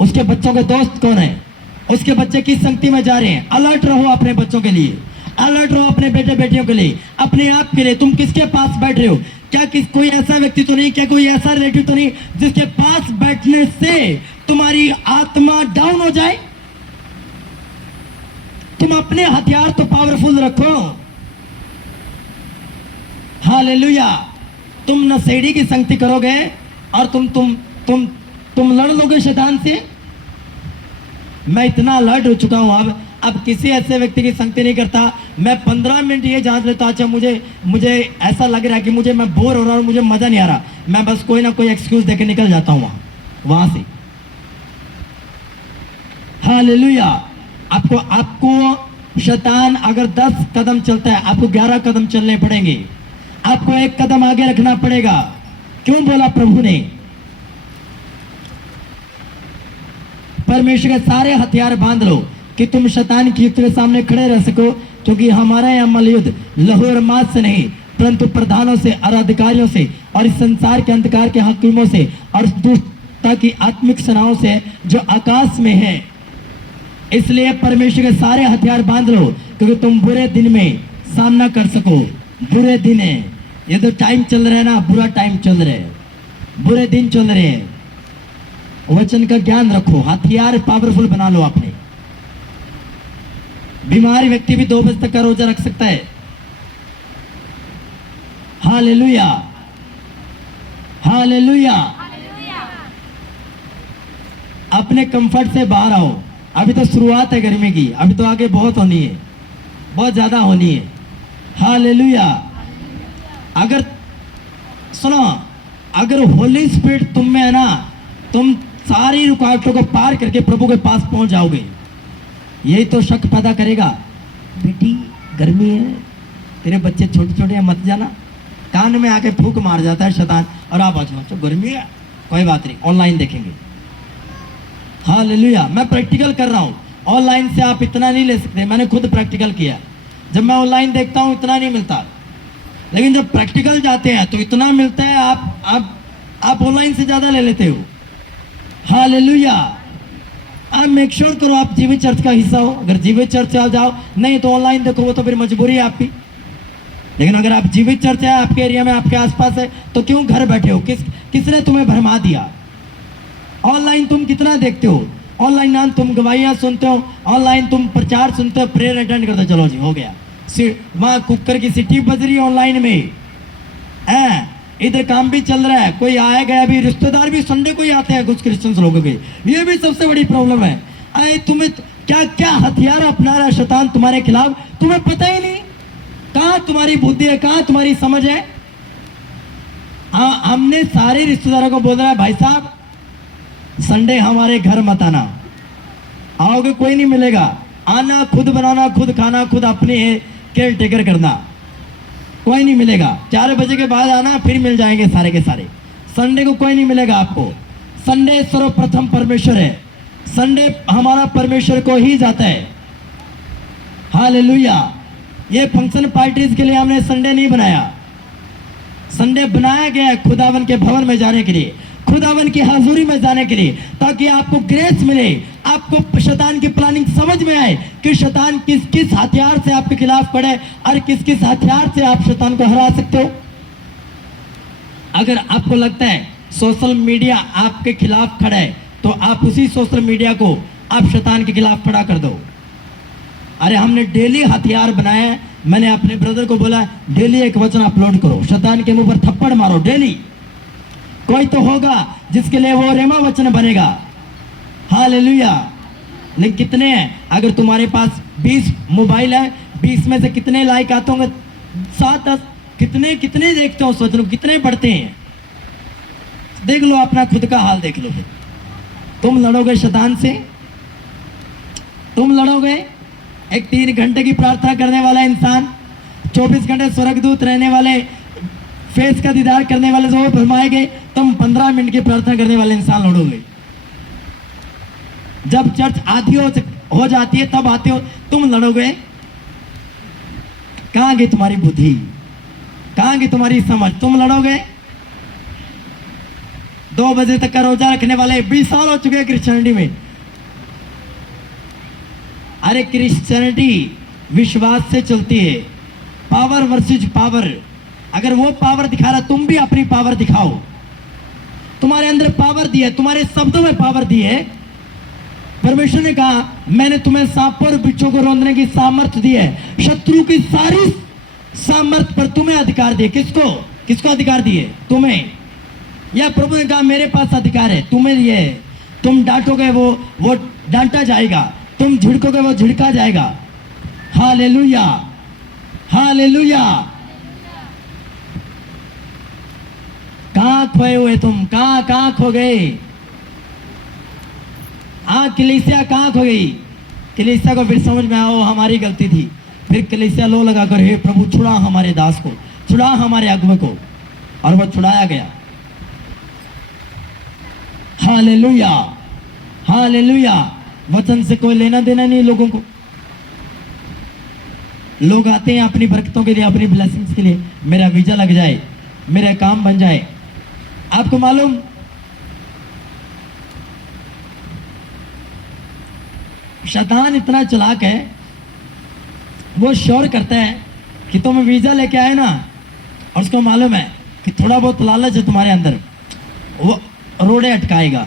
उसके बच्चों के दोस्त कौन है, उसके बच्चे किस संगति में जा रहे हैं। अलर्ट रहो अपने बच्चों के लिए, अलर्ट रहो अपने बेटे बेटियों के लिए, अपने आप के लिए। तुम किसके पास बैठ रहे हो? क्या कोई ऐसा व्यक्ति तो नहीं, क्या कोई ऐसा रिलेटिव तो नहीं जिसके पास बैठने से तुम्हारी आत्मा डाउन हो जाए? तुम अपने हथियार तो पावरफुल रखो। हालेलुया। तुम नशेड़ी की संगति करोगे और तुम लड़ लोगे शैतान से। मैं इतना अलर्ट हो चुका हूं अब किसी ऐसे व्यक्ति की संगति नहीं करता। मैं 15 मिनट ये जांच लेता, अच्छा मुझे ऐसा लग रहा है कि मैं बोर हो रहा हूं, मुझे मजा नहीं आ रहा, मैं बस कोई ना कोई एक्सक्यूज देके निकल जाता हूं वहां से। हालेलुया। आपको शैतान अगर 10 कदम चलता है, आपको 11 कदम चलने पड़ेंगे, आपको 1 कदम आगे रखना पड़ेगा। क्यों बोला प्रभु ने? परमेश्वर के सारे हथियार बांध लो कि तुम शैतान की युक्त के सामने खड़े रह सको, क्योंकि हमारा यह अमल युद्ध लहू और मांस से नहीं परंतु प्रधानों से और अधिकारियों से और इस संसार के अंधकार के हकीमों से और दुष्टता की आत्मिक सेनाओं से जो आकाश में है। इसलिए परमेश्वर के सारे हथियार बांध लो, क्योंकि तुम बुरे दिन में सामना कर सको। बुरे दिन है, ये तो टाइम चल रहा है ना, बुरा टाइम चल रहा है, बुरे दिन चल रहे हैं। वचन का ज्ञान रखो, हथियार पावरफुल बना लो अपने। बीमार व्यक्ति भी 2 बजे तक का रोजा रख सकता है। Hallelujah, hallelujah. अपने कंफर्ट से बाहर आओ। अभी तो शुरुआत है गर्मी की, अभी तो आगे बहुत होनी है, बहुत ज्यादा होनी है। हालेलुया। अगर सुनो, अगर होली स्पिरिट तुम में है ना, तुम सारी रुकावटों को पार करके प्रभु के पास पहुंच जाओगे। यही तो शक पैदा करेगा, बेटी गर्मी है, तेरे बच्चे छोटे छोटे हैं, मत जाना। कान में आके फूंक मार जाता है शैतान, और आप तो गर्मी है, कोई बात नहीं, ऑनलाइन देखेंगे। हालेलुया। मैं प्रैक्टिकल कर रहा हूँ, ऑनलाइन से आप इतना नहीं ले सकते। मैंने खुद प्रैक्टिकल किया। जब मैं ऑनलाइन देखता हूँ इतना नहीं मिलता, लेकिन जब प्रैक्टिकल जाते हैं तो इतना मिलता है। आप ऑनलाइन से ज्यादा ले लेते हो। हालेलुया। आप मेक श्योर करो आप जीवित चर्च का हिस्सा हो। अगर जीवित चर्च आ जाओ, नहीं तो ऑनलाइन देखो, वो तो फिर मजबूरी है आपकी। लेकिन अगर आप जीवित चर्च है, आपके एरिया में, आपके आसपास है, तो क्यों घर बैठे हो? किसने तुम्हें भरमा दिया? ऑनलाइन तुम कितना देखते हो? ऑनलाइन तुम गवाहियां सुनते हो, ऑनलाइन तुम प्रचार सुनते हो, प्रेयर अटेंड करते हो, चलो जी हो गया। वहां कुकर की सिटी बज रही है ऑनलाइन में, इधर काम भी चल रहा है, कोई आया गया भी, रिश्तेदार भी संडे को ही आते हैं कुछ क्रिश्चियंस लोगों के। ये भी सबसे बड़ी प्रॉब्लम है। तुम्हें क्या क्या हथियार अपना रहा है शैतान तुम्हारे खिलाफ, तुम्हें पता ही नहीं। कहां तुम्हारी बुद्धि है, कहां तुम्हारी समझ है? हमने सारे रिश्तेदारों को बोल रहा है, भाई साहब संडे हमारे घर मत आना, आओगे कोई नहीं मिलेगा। आना, खुद बनाना, खुद खाना, खुद अपने केयर टेकर करना, कोई नहीं मिलेगा। 4 बजे के बाद आना, फिर मिल जाएंगे सारे के सारे। संडे को कोई नहीं मिलेगा आपको। संडे सर्वप्रथम परमेश्वर है, संडे हमारा परमेश्वर को ही जाता है। हालेलुया। ये फंक्शन पार्टीज के लिए हमने संडे नहीं बनाया। संडे बनाया गया है खुदावन के भवन में जाने के लिए, खुदावन की हाजुरी में जाने के लिए, ताकि आपको ग्रेस मिले, आपको शैतान की प्लानिंग समझ में आए कि शैतान किस किस हथियार से आपके खिलाफ खड़े और किस किस हथियार से आप शैतान को हरा सकते हो। अगर आपको लगता है सोशल मीडिया आपके खिलाफ खड़ा है, तो आप उसी सोशल मीडिया को आप शैतान के खिलाफ खड़ा कर दो। अरे हमने डेली हथियार बनाए। मैंने अपने ब्रदर को बोला, डेली एक वचन अपलोड करो, शैतान के मुंह पर थप्पड़ मारो डेली। कोई तो होगा जिसके लिए वो रेमा वचन बनेगा। हालेलुया। लेकिन कितने हैं? अगर तुम्हारे पास 20 मोबाइल है, 20 में से कितने लाइक आते होंगे? 7-10। कितने कितने देखते हो उस वचन को, कितने पढ़ते हैं? देख लो अपना खुद का हाल, देख लो। तुम लड़ोगे शैतान से? तुम लड़ोगे? एक 3 घंटे की प्रार्थना करने वाला इंसान, 24 घंटे स्वर्गदूत रहने वाले, फेस का दीदार करने वाले जो भरमाएंगे, तुम 15 मिनट की प्रार्थना करने वाले इंसान लड़ोगे। जब चर्च आधी हो जाती है तब आते हो, तुम लड़ोगे। कहां गई तुम्हारी बुद्धि, कहां गई तुम्हारी समझ? तुम लड़ोगे। 2 बजे तक का रोजा रखने वाले 20 साल हो चुके हैं क्रिश्चियनिटी में। अरे क्रिश्चियनिटी विश्वास से चलती है, पावर वर्सेस पावर। अगर वो पावर दिखा रहा, तुम भी अपनी पावर दिखाओ। तुम्हारे अंदर पावर दी है, तुम्हारे शब्दों में पावर दी है। परमेश्वर ने कहा, मैंने तुम्हें सांपों और बिच्छों को रौंदने की सामर्थ्य दी है। शत्रु की सारी सामर्थ्य पर तुम्हें अधिकार दिए। किसको किसको अधिकार दिए? तुम्हें। या प्रभु ने कहा, मेरे पास अधिकार है, तुम्हें दिए है। तुम डांटोगे वो डांटा जाएगा, तुम झिड़कोगे वो झिड़का जाएगा। Hallelujah, hallelujah. कहां खोए हुए तुम? कहां खो गए? कलीसिया कहां खो गई? कलीसिया को फिर समझ में आओ हमारी गलती थी। फिर कलीसिया लो लगाकर, हे प्रभु छुड़ा हमारे दास को, छुड़ा हमारे अगुवे को, और वो छुड़ाया गया। Hallelujah, hallelujah. वचन से कोई लेना देना नहीं लोगों को। लोग आते हैं अपनी बरकतों के लिए, अपनी ब्लेसिंग्स के लिए, मेरा वीजा लग जाए, मेरा काम बन जाए। आपको मालूम, शैतान इतना चालाक है, वो श्योर करता है कि तुम वीजा लेके आए ना, और उसको मालूम है कि थोड़ा बहुत लालच है तुम्हारे अंदर, वो रोड़े अटकाएगा,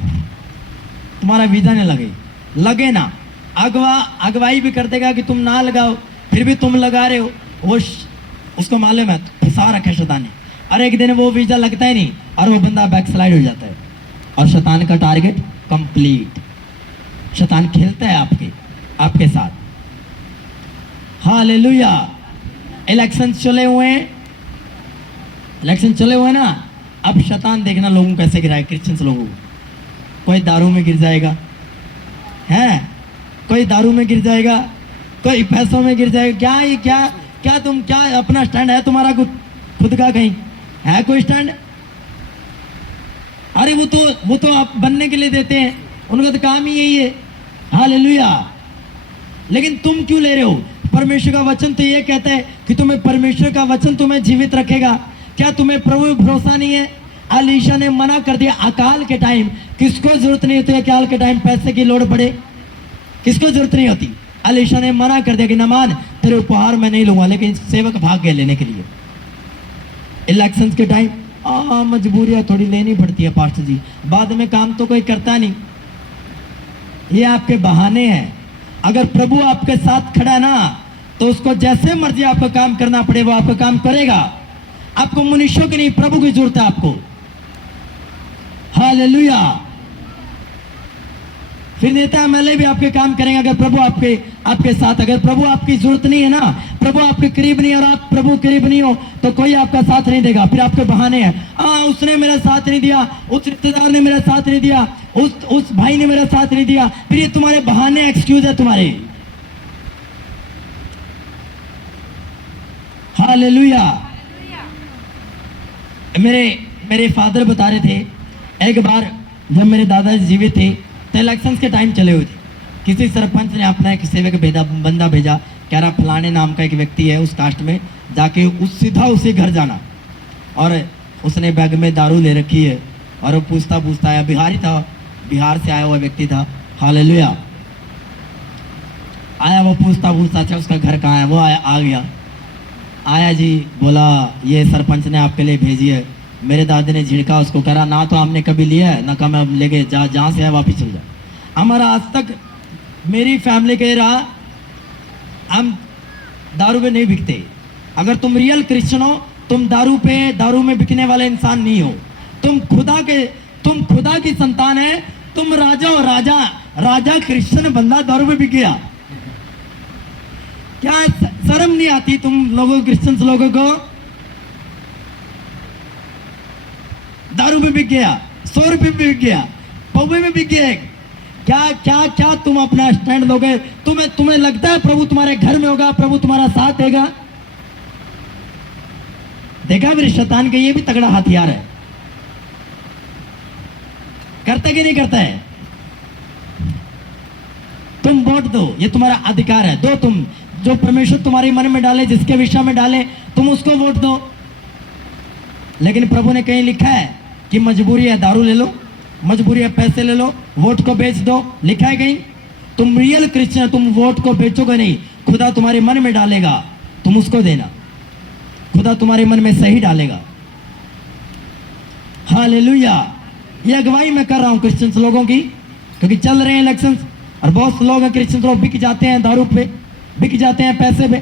तुम्हारा वीजा नहीं लगे ना। अगवाई भी कर देगा कि तुम ना लगाओ, फिर भी तुम लगा रहे हो। उसको मालूम है, फंसा रखा शैतान ने। और एक दिन वो वीजा लगता ही नहीं और वो बंदा बैकस्लाइड हो जाता है, और शैतान का टारगेट कंप्लीट। शैतान खेलता है आपके साथ। हालेलुया। इलेक्शन चले हुए हैं ना। अब शैतान देखना लोगों को कैसे गिराए, क्रिश्चियंस लोगों को। कोई दारू में गिर जाएगा, है, कोई दारू में गिर जाएगा, कोई पैसों में गिर जाएगा। क्या तुम क्या अपना स्टैंड है तुम्हारा खुद का? कहीं है कोई स्टैंड? अरे वो तो आप बनने के लिए देते हैं, उनका तो काम ही यही है। हालेलुया। लेकिन तुम क्यों ले रहे हो? परमेश्वर का वचन तो ये कहता है कि तुम्हें परमेश्वर का वचन तुम्हें जीवित रखेगा। क्या तुम्हें प्रभु भरोसा नहीं है? अलीशा ने मना कर दिया। अकाल के टाइम किसको जरूरत नहीं होती? अकाल के टाइम पैसे की लोड़ पड़े, किसको जरूरत नहीं होती? अलीशा ने मना कर दिया कि नामान तेरे उपहार मैं नहीं लूंगा, लेकिन सेवक भाग गए लेने के लिए। इलेक्शंस के टाइम मजबूरियां थोड़ी लेनी पड़ती है पास्टर जी, बाद में काम तो कोई करता नहीं। ये आपके बहाने हैं। अगर प्रभु आपके साथ खड़ा ना, तो उसको जैसे मर्जी आपको काम करना पड़े वो आपका काम करेगा। आपको मनुष्यों की नहीं, प्रभु की जरूरत है आपको। हालेलुया। फिर नेता एमएलए भी आपके काम करेंगे अगर प्रभु आपके साथ। अगर प्रभु आपकी जरूरत नहीं है ना, प्रभु आपके करीब नहीं है और आप प्रभु करीब नहीं हो, तो कोई आपका साथ नहीं देगा। फिर आपके बहाने हैं, उसने मेरा साथ नहीं दिया, उस रिश्तेदार ने मेरा साथ नहीं दिया, उस भाई ने मेरा साथ नहीं दिया। फिर ये तुम्हारे बहाने, एक्सक्यूज है तुम्हारे। हालेलुया। मेरे फादर बता रहे थे, एक बार जब मेरे दादाजी जीवित थे तो इलेक्शंस के टाइम चले हुए थे। किसी सरपंच ने अपना एक सेवक बंदा भेजा, कह रहा फलाने नाम का एक व्यक्ति है उस कास्ट में, जाके सीधा उसे घर जाना। और उसने बैग में दारू ले रखी है और वो पूछता आया, बिहारी था, बिहार से आया हुआ व्यक्ति था। हालेलुया। आया वो पूछता अच्छा उसका घर कहाँ है? वो आ गया। आया जी, बोला ये सरपंच ने आपके लिए भेजी है। मेरे दादी ने झिड़का उसको, कह रहा ना तो हमने कभी लिया है ना कभी हम लेके जहाँ से है वापिस चल जा। हमारा आज तक मेरी फैमिली के रहा, हम दारू पे नहीं बिकते। अगर तुम रियल क्रिश्चियन हो, तुम दारू में बिकने वाले इंसान नहीं हो। तुम खुदा की संतान है। तुम राजा हो, राजा क्रिश्चियन बंदा दारू पे बिक गया। क्या शर्म नहीं आती तुम लोगों, क्रिश्चियंस लोगों को? दारू में बिक गया, 100 रुपये में बिक गया, पौवे में बिक गया। क्या तुम अपना स्टैंड लोगे? तुम्हें लगता है प्रभु तुम्हारे घर में होगा, प्रभु तुम्हारा साथ देगा? देखा मेरे शैतान का ये भी तगड़ा हथियार है। करता कि नहीं करता है? तुम वोट दो, ये तुम्हारा अधिकार है। दो तुम, जो परमेश्वर तुम्हारे मन में डाले, जिसके विषय में डाले, तुम उसको वोट दो। लेकिन प्रभु ने कहीं लिखा है कि मजबूरी है दारू ले लो, मजबूरी है पैसे ले लो, वोट को बेच दो? लिखा है कहीं? तुम रियल क्रिश्चियन, तुम वोट को बेचोगे नहीं। खुदा तुम्हारे मन में डालेगा, तुम उसको देना। खुदा तुम्हारे मन में सही डालेगा। हालेलुया। ये अगुवाई मैं कर रहा हूं क्रिश्चियंस लोगों की, क्योंकि चल रहे हैं इलेक्शंस और बहुत से लोग हैं क्रिश्चियंस लोग बिक जाते हैं दारू पे, बिक जाते हैं पैसे पे।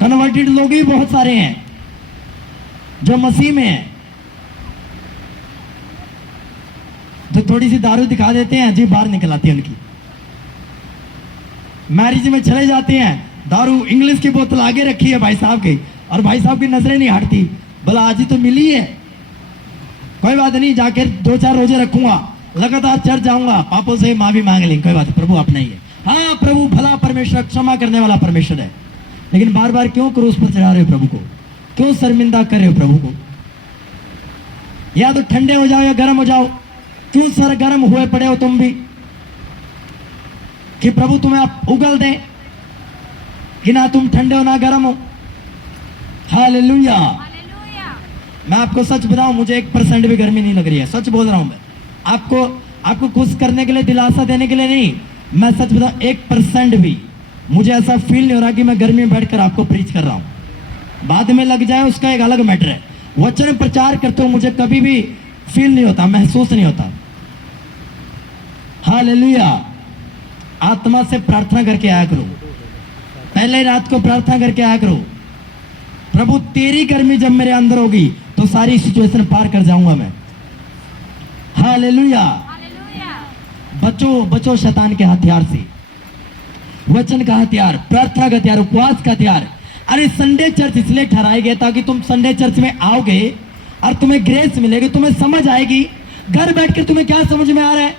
कन्वर्टेड लोग भी बहुत सारे हैं जो मसीह में हैं, जो थोड़ी सी दारू दिखा देते हैं, जी बाहर निकल आती है उनकी। मैरिज में चले जाते हैं, दारू इंग्लिश की बोतल आगे रखी है भाई साहब की, और भाई साहब की नजरें नहीं हटती। बोला आज ही तो मिली है, कोई बात नहीं, जाके 2-4 रोजे रखूंगा, लगातार चर्च जाऊंगा, पापों से माफी मांग लेंगे, कोई बात, प्रभु अपना ही है। हाँ, प्रभु भला परमेश्वर, क्षमा करने वाला परमेश्वर है। लेकिन बार बार क्यों क्रूस पर चढ़ा रहे हो प्रभु को? क्यों शर्मिंदा कर रहे हो प्रभु को? या तो ठंडे हो जाओ या गर्म हो जाओ। क्यों सर गर्म हुए पड़े हो तुम भी? कि प्रभु तुम्हें आप उगल दें कि ना तुम ठंडे हो ना गर्म हो। हालेलुया। मैं आपको सच बताऊं, मुझे 1% भी गर्मी नहीं लग रही है, सच बोल रहा हूं मैं आपको। आपको खुश करने के लिए, दिलासा देने के लिए नहीं, मैं सच बताऊं 1% भी मुझे ऐसा फील नहीं हो रहा कि मैं गर्मी में बैठकर आपको प्रीच कर रहा हूं। बाद में लग जाए उसका एक अलग मैटर है। वचन प्रचार करते हो मुझे कभी भी फील नहीं होता, महसूस नहीं होता। हालेलुया। आत्मा से प्रार्थना करके आया करो, पहले रात को प्रार्थना करके आया करो, प्रभु तेरी गर्मी जब मेरे अंदर होगी तो सारी सिचुएशन पार कर जाऊंगा मैं। हालेलुया। बचो बचो शैतान के हथियार से, वचन का हथियार, प्रार्थना का हथियार, उपवास का हथियार। अरे संडे चर्च इसलिए ठहराया गया ताकि तुम संडे चर्च में आओगे और तुम्हें ग्रेस मिलेगी, तुम्हें समझ आएगी। घर बैठ के तुम्हें क्या समझ में आ रहा है,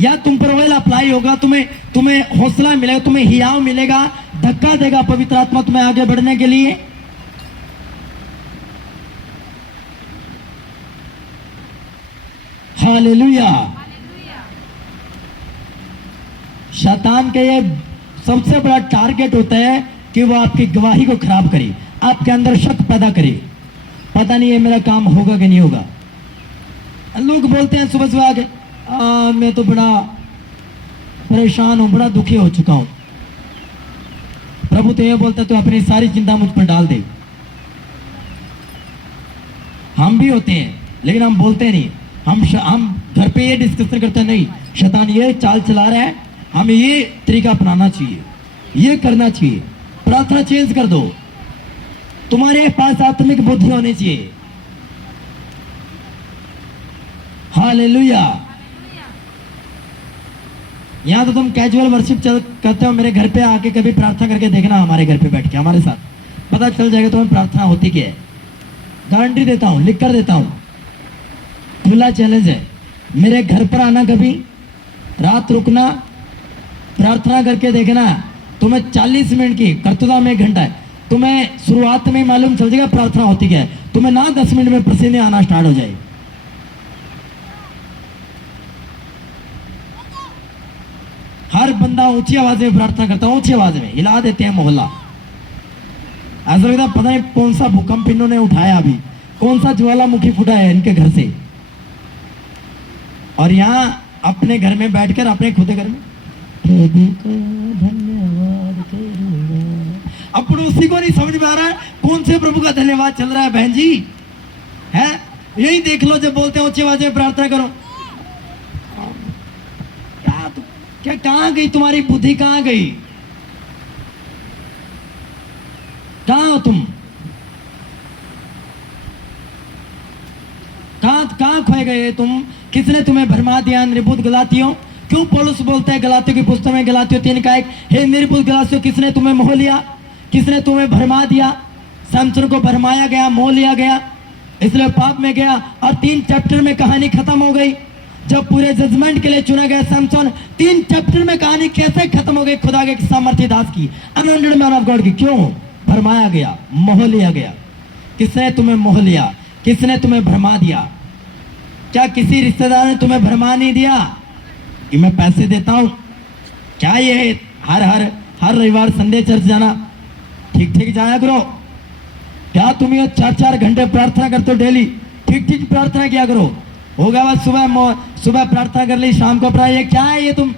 या तुम पर ऑयल अप्लाई होगा, तुम्हें हौसला मिलेगा, तुम्हें हियाव मिलेगा, धक्का देगा पवित्र आत्मा तुम्हें आगे बढ़ने के लिए। हालेलुया। शैतान के ये सबसे बड़ा टारगेट होता है कि वो आपकी गवाही को खराब करे, आपके अंदर शक पैदा करे, पता नहीं ये मेरा काम होगा कि नहीं होगा। लोग बोलते हैं सुबह सुबह आके, मैं तो बड़ा परेशान हूं, बड़ा दुखी हो चुका हूं। प्रभु तो ये बोलता है तो अपनी सारी चिंता मुझ पर डाल दे। हम भी होते हैं लेकिन हम बोलते नहीं, हम घर पे ये डिस्कशन करते हैं, नहीं शैतान ये चाल चला रहा है, हमें ये तरीका अपनाना चाहिए, ये करना चाहिए। प्रार्थना चेंज कर दो, तुम्हारे पास आत्मिक बुद्धि होनी चाहिए। हालेलुया। यहां तो तुम कैजुअल वर्शिप करते हो, मेरे घर पे आके कभी प्रार्थना करके देखना, हमारे घर पे बैठ के हमारे साथ, पता चल जाएगा तुम्हें प्रार्थना होती क्या है। गारंटी देता हूं, लिख कर देता हूं, खुला चैलेंज है। मेरे घर पर आना, कभी रात रुकना, प्रार्थना करके देखना, तुम्हें 40 मिनट की कर्तव्य में 1 घंटा है, तुम्हें शुरुआत में मालूम चल जाएगा प्रार्थना होती क्या है। तुम्हें ना 10 मिनट में पसीने आना स्टार्ट हो जाए। हर बंदा ऊंची आवाज में प्रार्थना करता है, ऊंची आवाज में हिला देते हैं मोहल्ला। ऐसा लगता है पता नहीं कौन सा भूकंप इन्होंने उठाया, अभी कौन सा ज्वालामुखी फूटा है इनके घर से। और यहाँ अपने घर में बैठकर, अपने खुद घर में प्रभु का धन्यवाद करूंगा। अब पड़ोसी को नहीं समझ में आ रहा है कौन से प्रभु का धन्यवाद चल रहा है बहन जी, है यही देख लो। जब बोलते हैं ऊंची आवाज में प्रार्थना करो, क्या कहां गई तुम्हारी बुद्धि, कहां गई, कहां हो तुम, कहां खोए गए तुम? किसने तुम्हें भरमा दिया निर्बुद्ध गलातियों? क्यों पौलुस बोलता है गलातियों की पुस्तक में, गलातियों 3:1, हे निर्बुद्ध गलातियों, किसने तुम्हें मोह लिया, किसने तुम्हें भरमा दिया? सैमसन को भरमाया गया, मोह लिया गया, इसलिए पाप में गया। और 3 चैप्टर में कहानी खत्म हो गई। जब पूरे जजमेंट के लिए चुना गया सैमसन, 3 चैप्टर में कहानी कैसे खत्म हो गई? खुदा के सामर्थ्य दास की, अनॉइंटेड मैन ऑफ गॉड की। क्यों? भरमाया गया, मोह लिया गया। किसने तुम्हें मोह लिया? किसने तुम्हें भरमा दिया? क्या किसी रिश्तेदार ने तुम्हें भरमा नहीं दिया कि मैं पैसे देता हूं? क्या ये हर रविवार संडे चर्च जाना ठीक जाया करो? क्या तुम ये 4-4 घंटे प्रार्थना करते हो डेली? ठीक प्रार्थना किया करो। होगा बस सुबह प्रार्थना कर ली, शाम को प्रार्थना, ये क्या है ये? तुम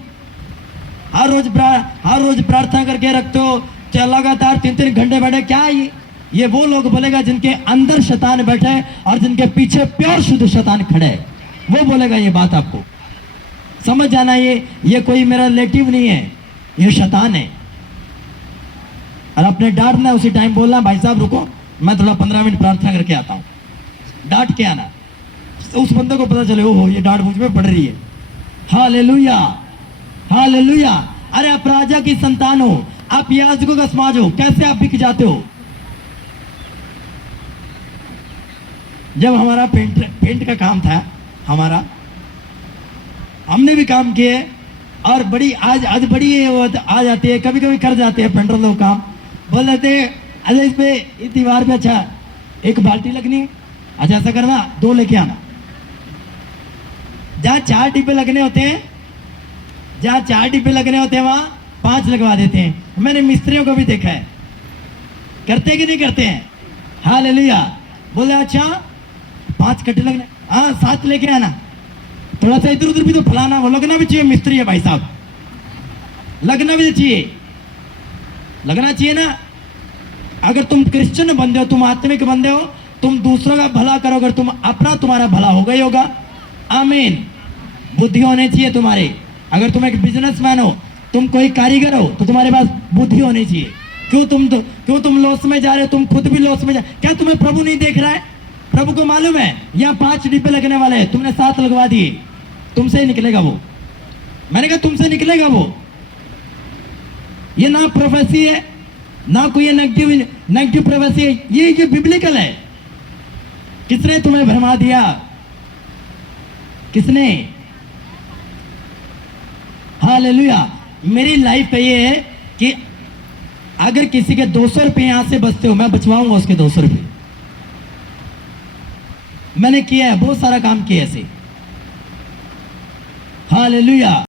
हर रोज प्रार्थना करके रखते हो, लगातार 3-3 घंटे बैठे, क्या है ये वो लोग बोलेगा जिनके अंदर शैतान बैठे और जिनके पीछे प्योर शुद्ध शैतान खड़े है, वो बोलेगा ये बात। आपको समझ जाना, ये कोई मेरा रिलेटिव नहीं है, ये शैतान है। और अपने डांटना, उसी टाइम बोलना, भाई साहब रुको मैं थोड़ा 15 मिनट प्रार्थना करके आता हूँ, डांट के आना। उस बंदे को पता चले ओहो ये डांट मुझ में पड़ रही है। Hallelujah, hallelujah. अरे आप राजा की संतान हो, आप याजकों का समाज हो, कैसे आप बिक जाते हो? जब हमारा पेंट का काम था, हमने भी काम किए और बड़ी आज बड़ी आ जाती है, कभी कभी कर जाते हैं पेंटर लोग काम, बोल देते हैं अच्छा इस पे इस दीवार पे अच्छा 1 बाल्टी लगनी, अच्छा ऐसा करना 2 लेके आना। जहाँ 4 डिब्बे लगने होते हैं, जहाँ 4 डिब्बे लगने होते हैं वहाँ 5 लगवा देते हैं। मैंने मिस्त्रियों को भी देखा है, करते कि नहीं करते हैं? हालेलुया। बोले अच्छा 5 कट्टे लगने, हाँ 7 लेके आना, थोड़ा सा इधर उधर भी तो फलाना, वो लगना भी चाहिए, मिस्त्री है भाई साहब, लगना भी चाहिए, लगना चाहिए ना। अगर तुम क्रिश्चियन बंदे हो, तुम आत्मिक बंदे हो, तुम दूसरों का भला करोगे, तुम अपना तुम्हारा भला होगा ही होगा। आमीन। बुद्धि होनी चाहिए तुम्हारे। अगर तुम एक बिजनेसमैन हो, तुम कोई कारीगर हो, तो तुम्हारे पास बुद्धि होनी चाहिए। क्यों तुम लॉस में जा रहे हो? तुम खुद भी लॉस में जा, क्या तुम्हें प्रभु नहीं देख रहा है? प्रभु को मालूम है यहाँ 5 डिब्बे लगने वाले हैं, तुमने 7 लगवा दिए, तुमसे ही निकलेगा वो। मैंने कहा तुमसे निकलेगा वो। ये ना प्रोफेसी है, ना कोई नेगेटिव प्रोफेसी है, ये बिब्लिकल है। किसने तुम्हें भरमा दिया? किसने? हालेलुया। मेरी लाइफ पे ये है कि अगर किसी के 200 रुपये यहां से बचते हो, मैं बचवाऊंगा उसके 200 रुपये। मैंने किया है, बहुत सारा काम किया ऐसे। हालेलुया।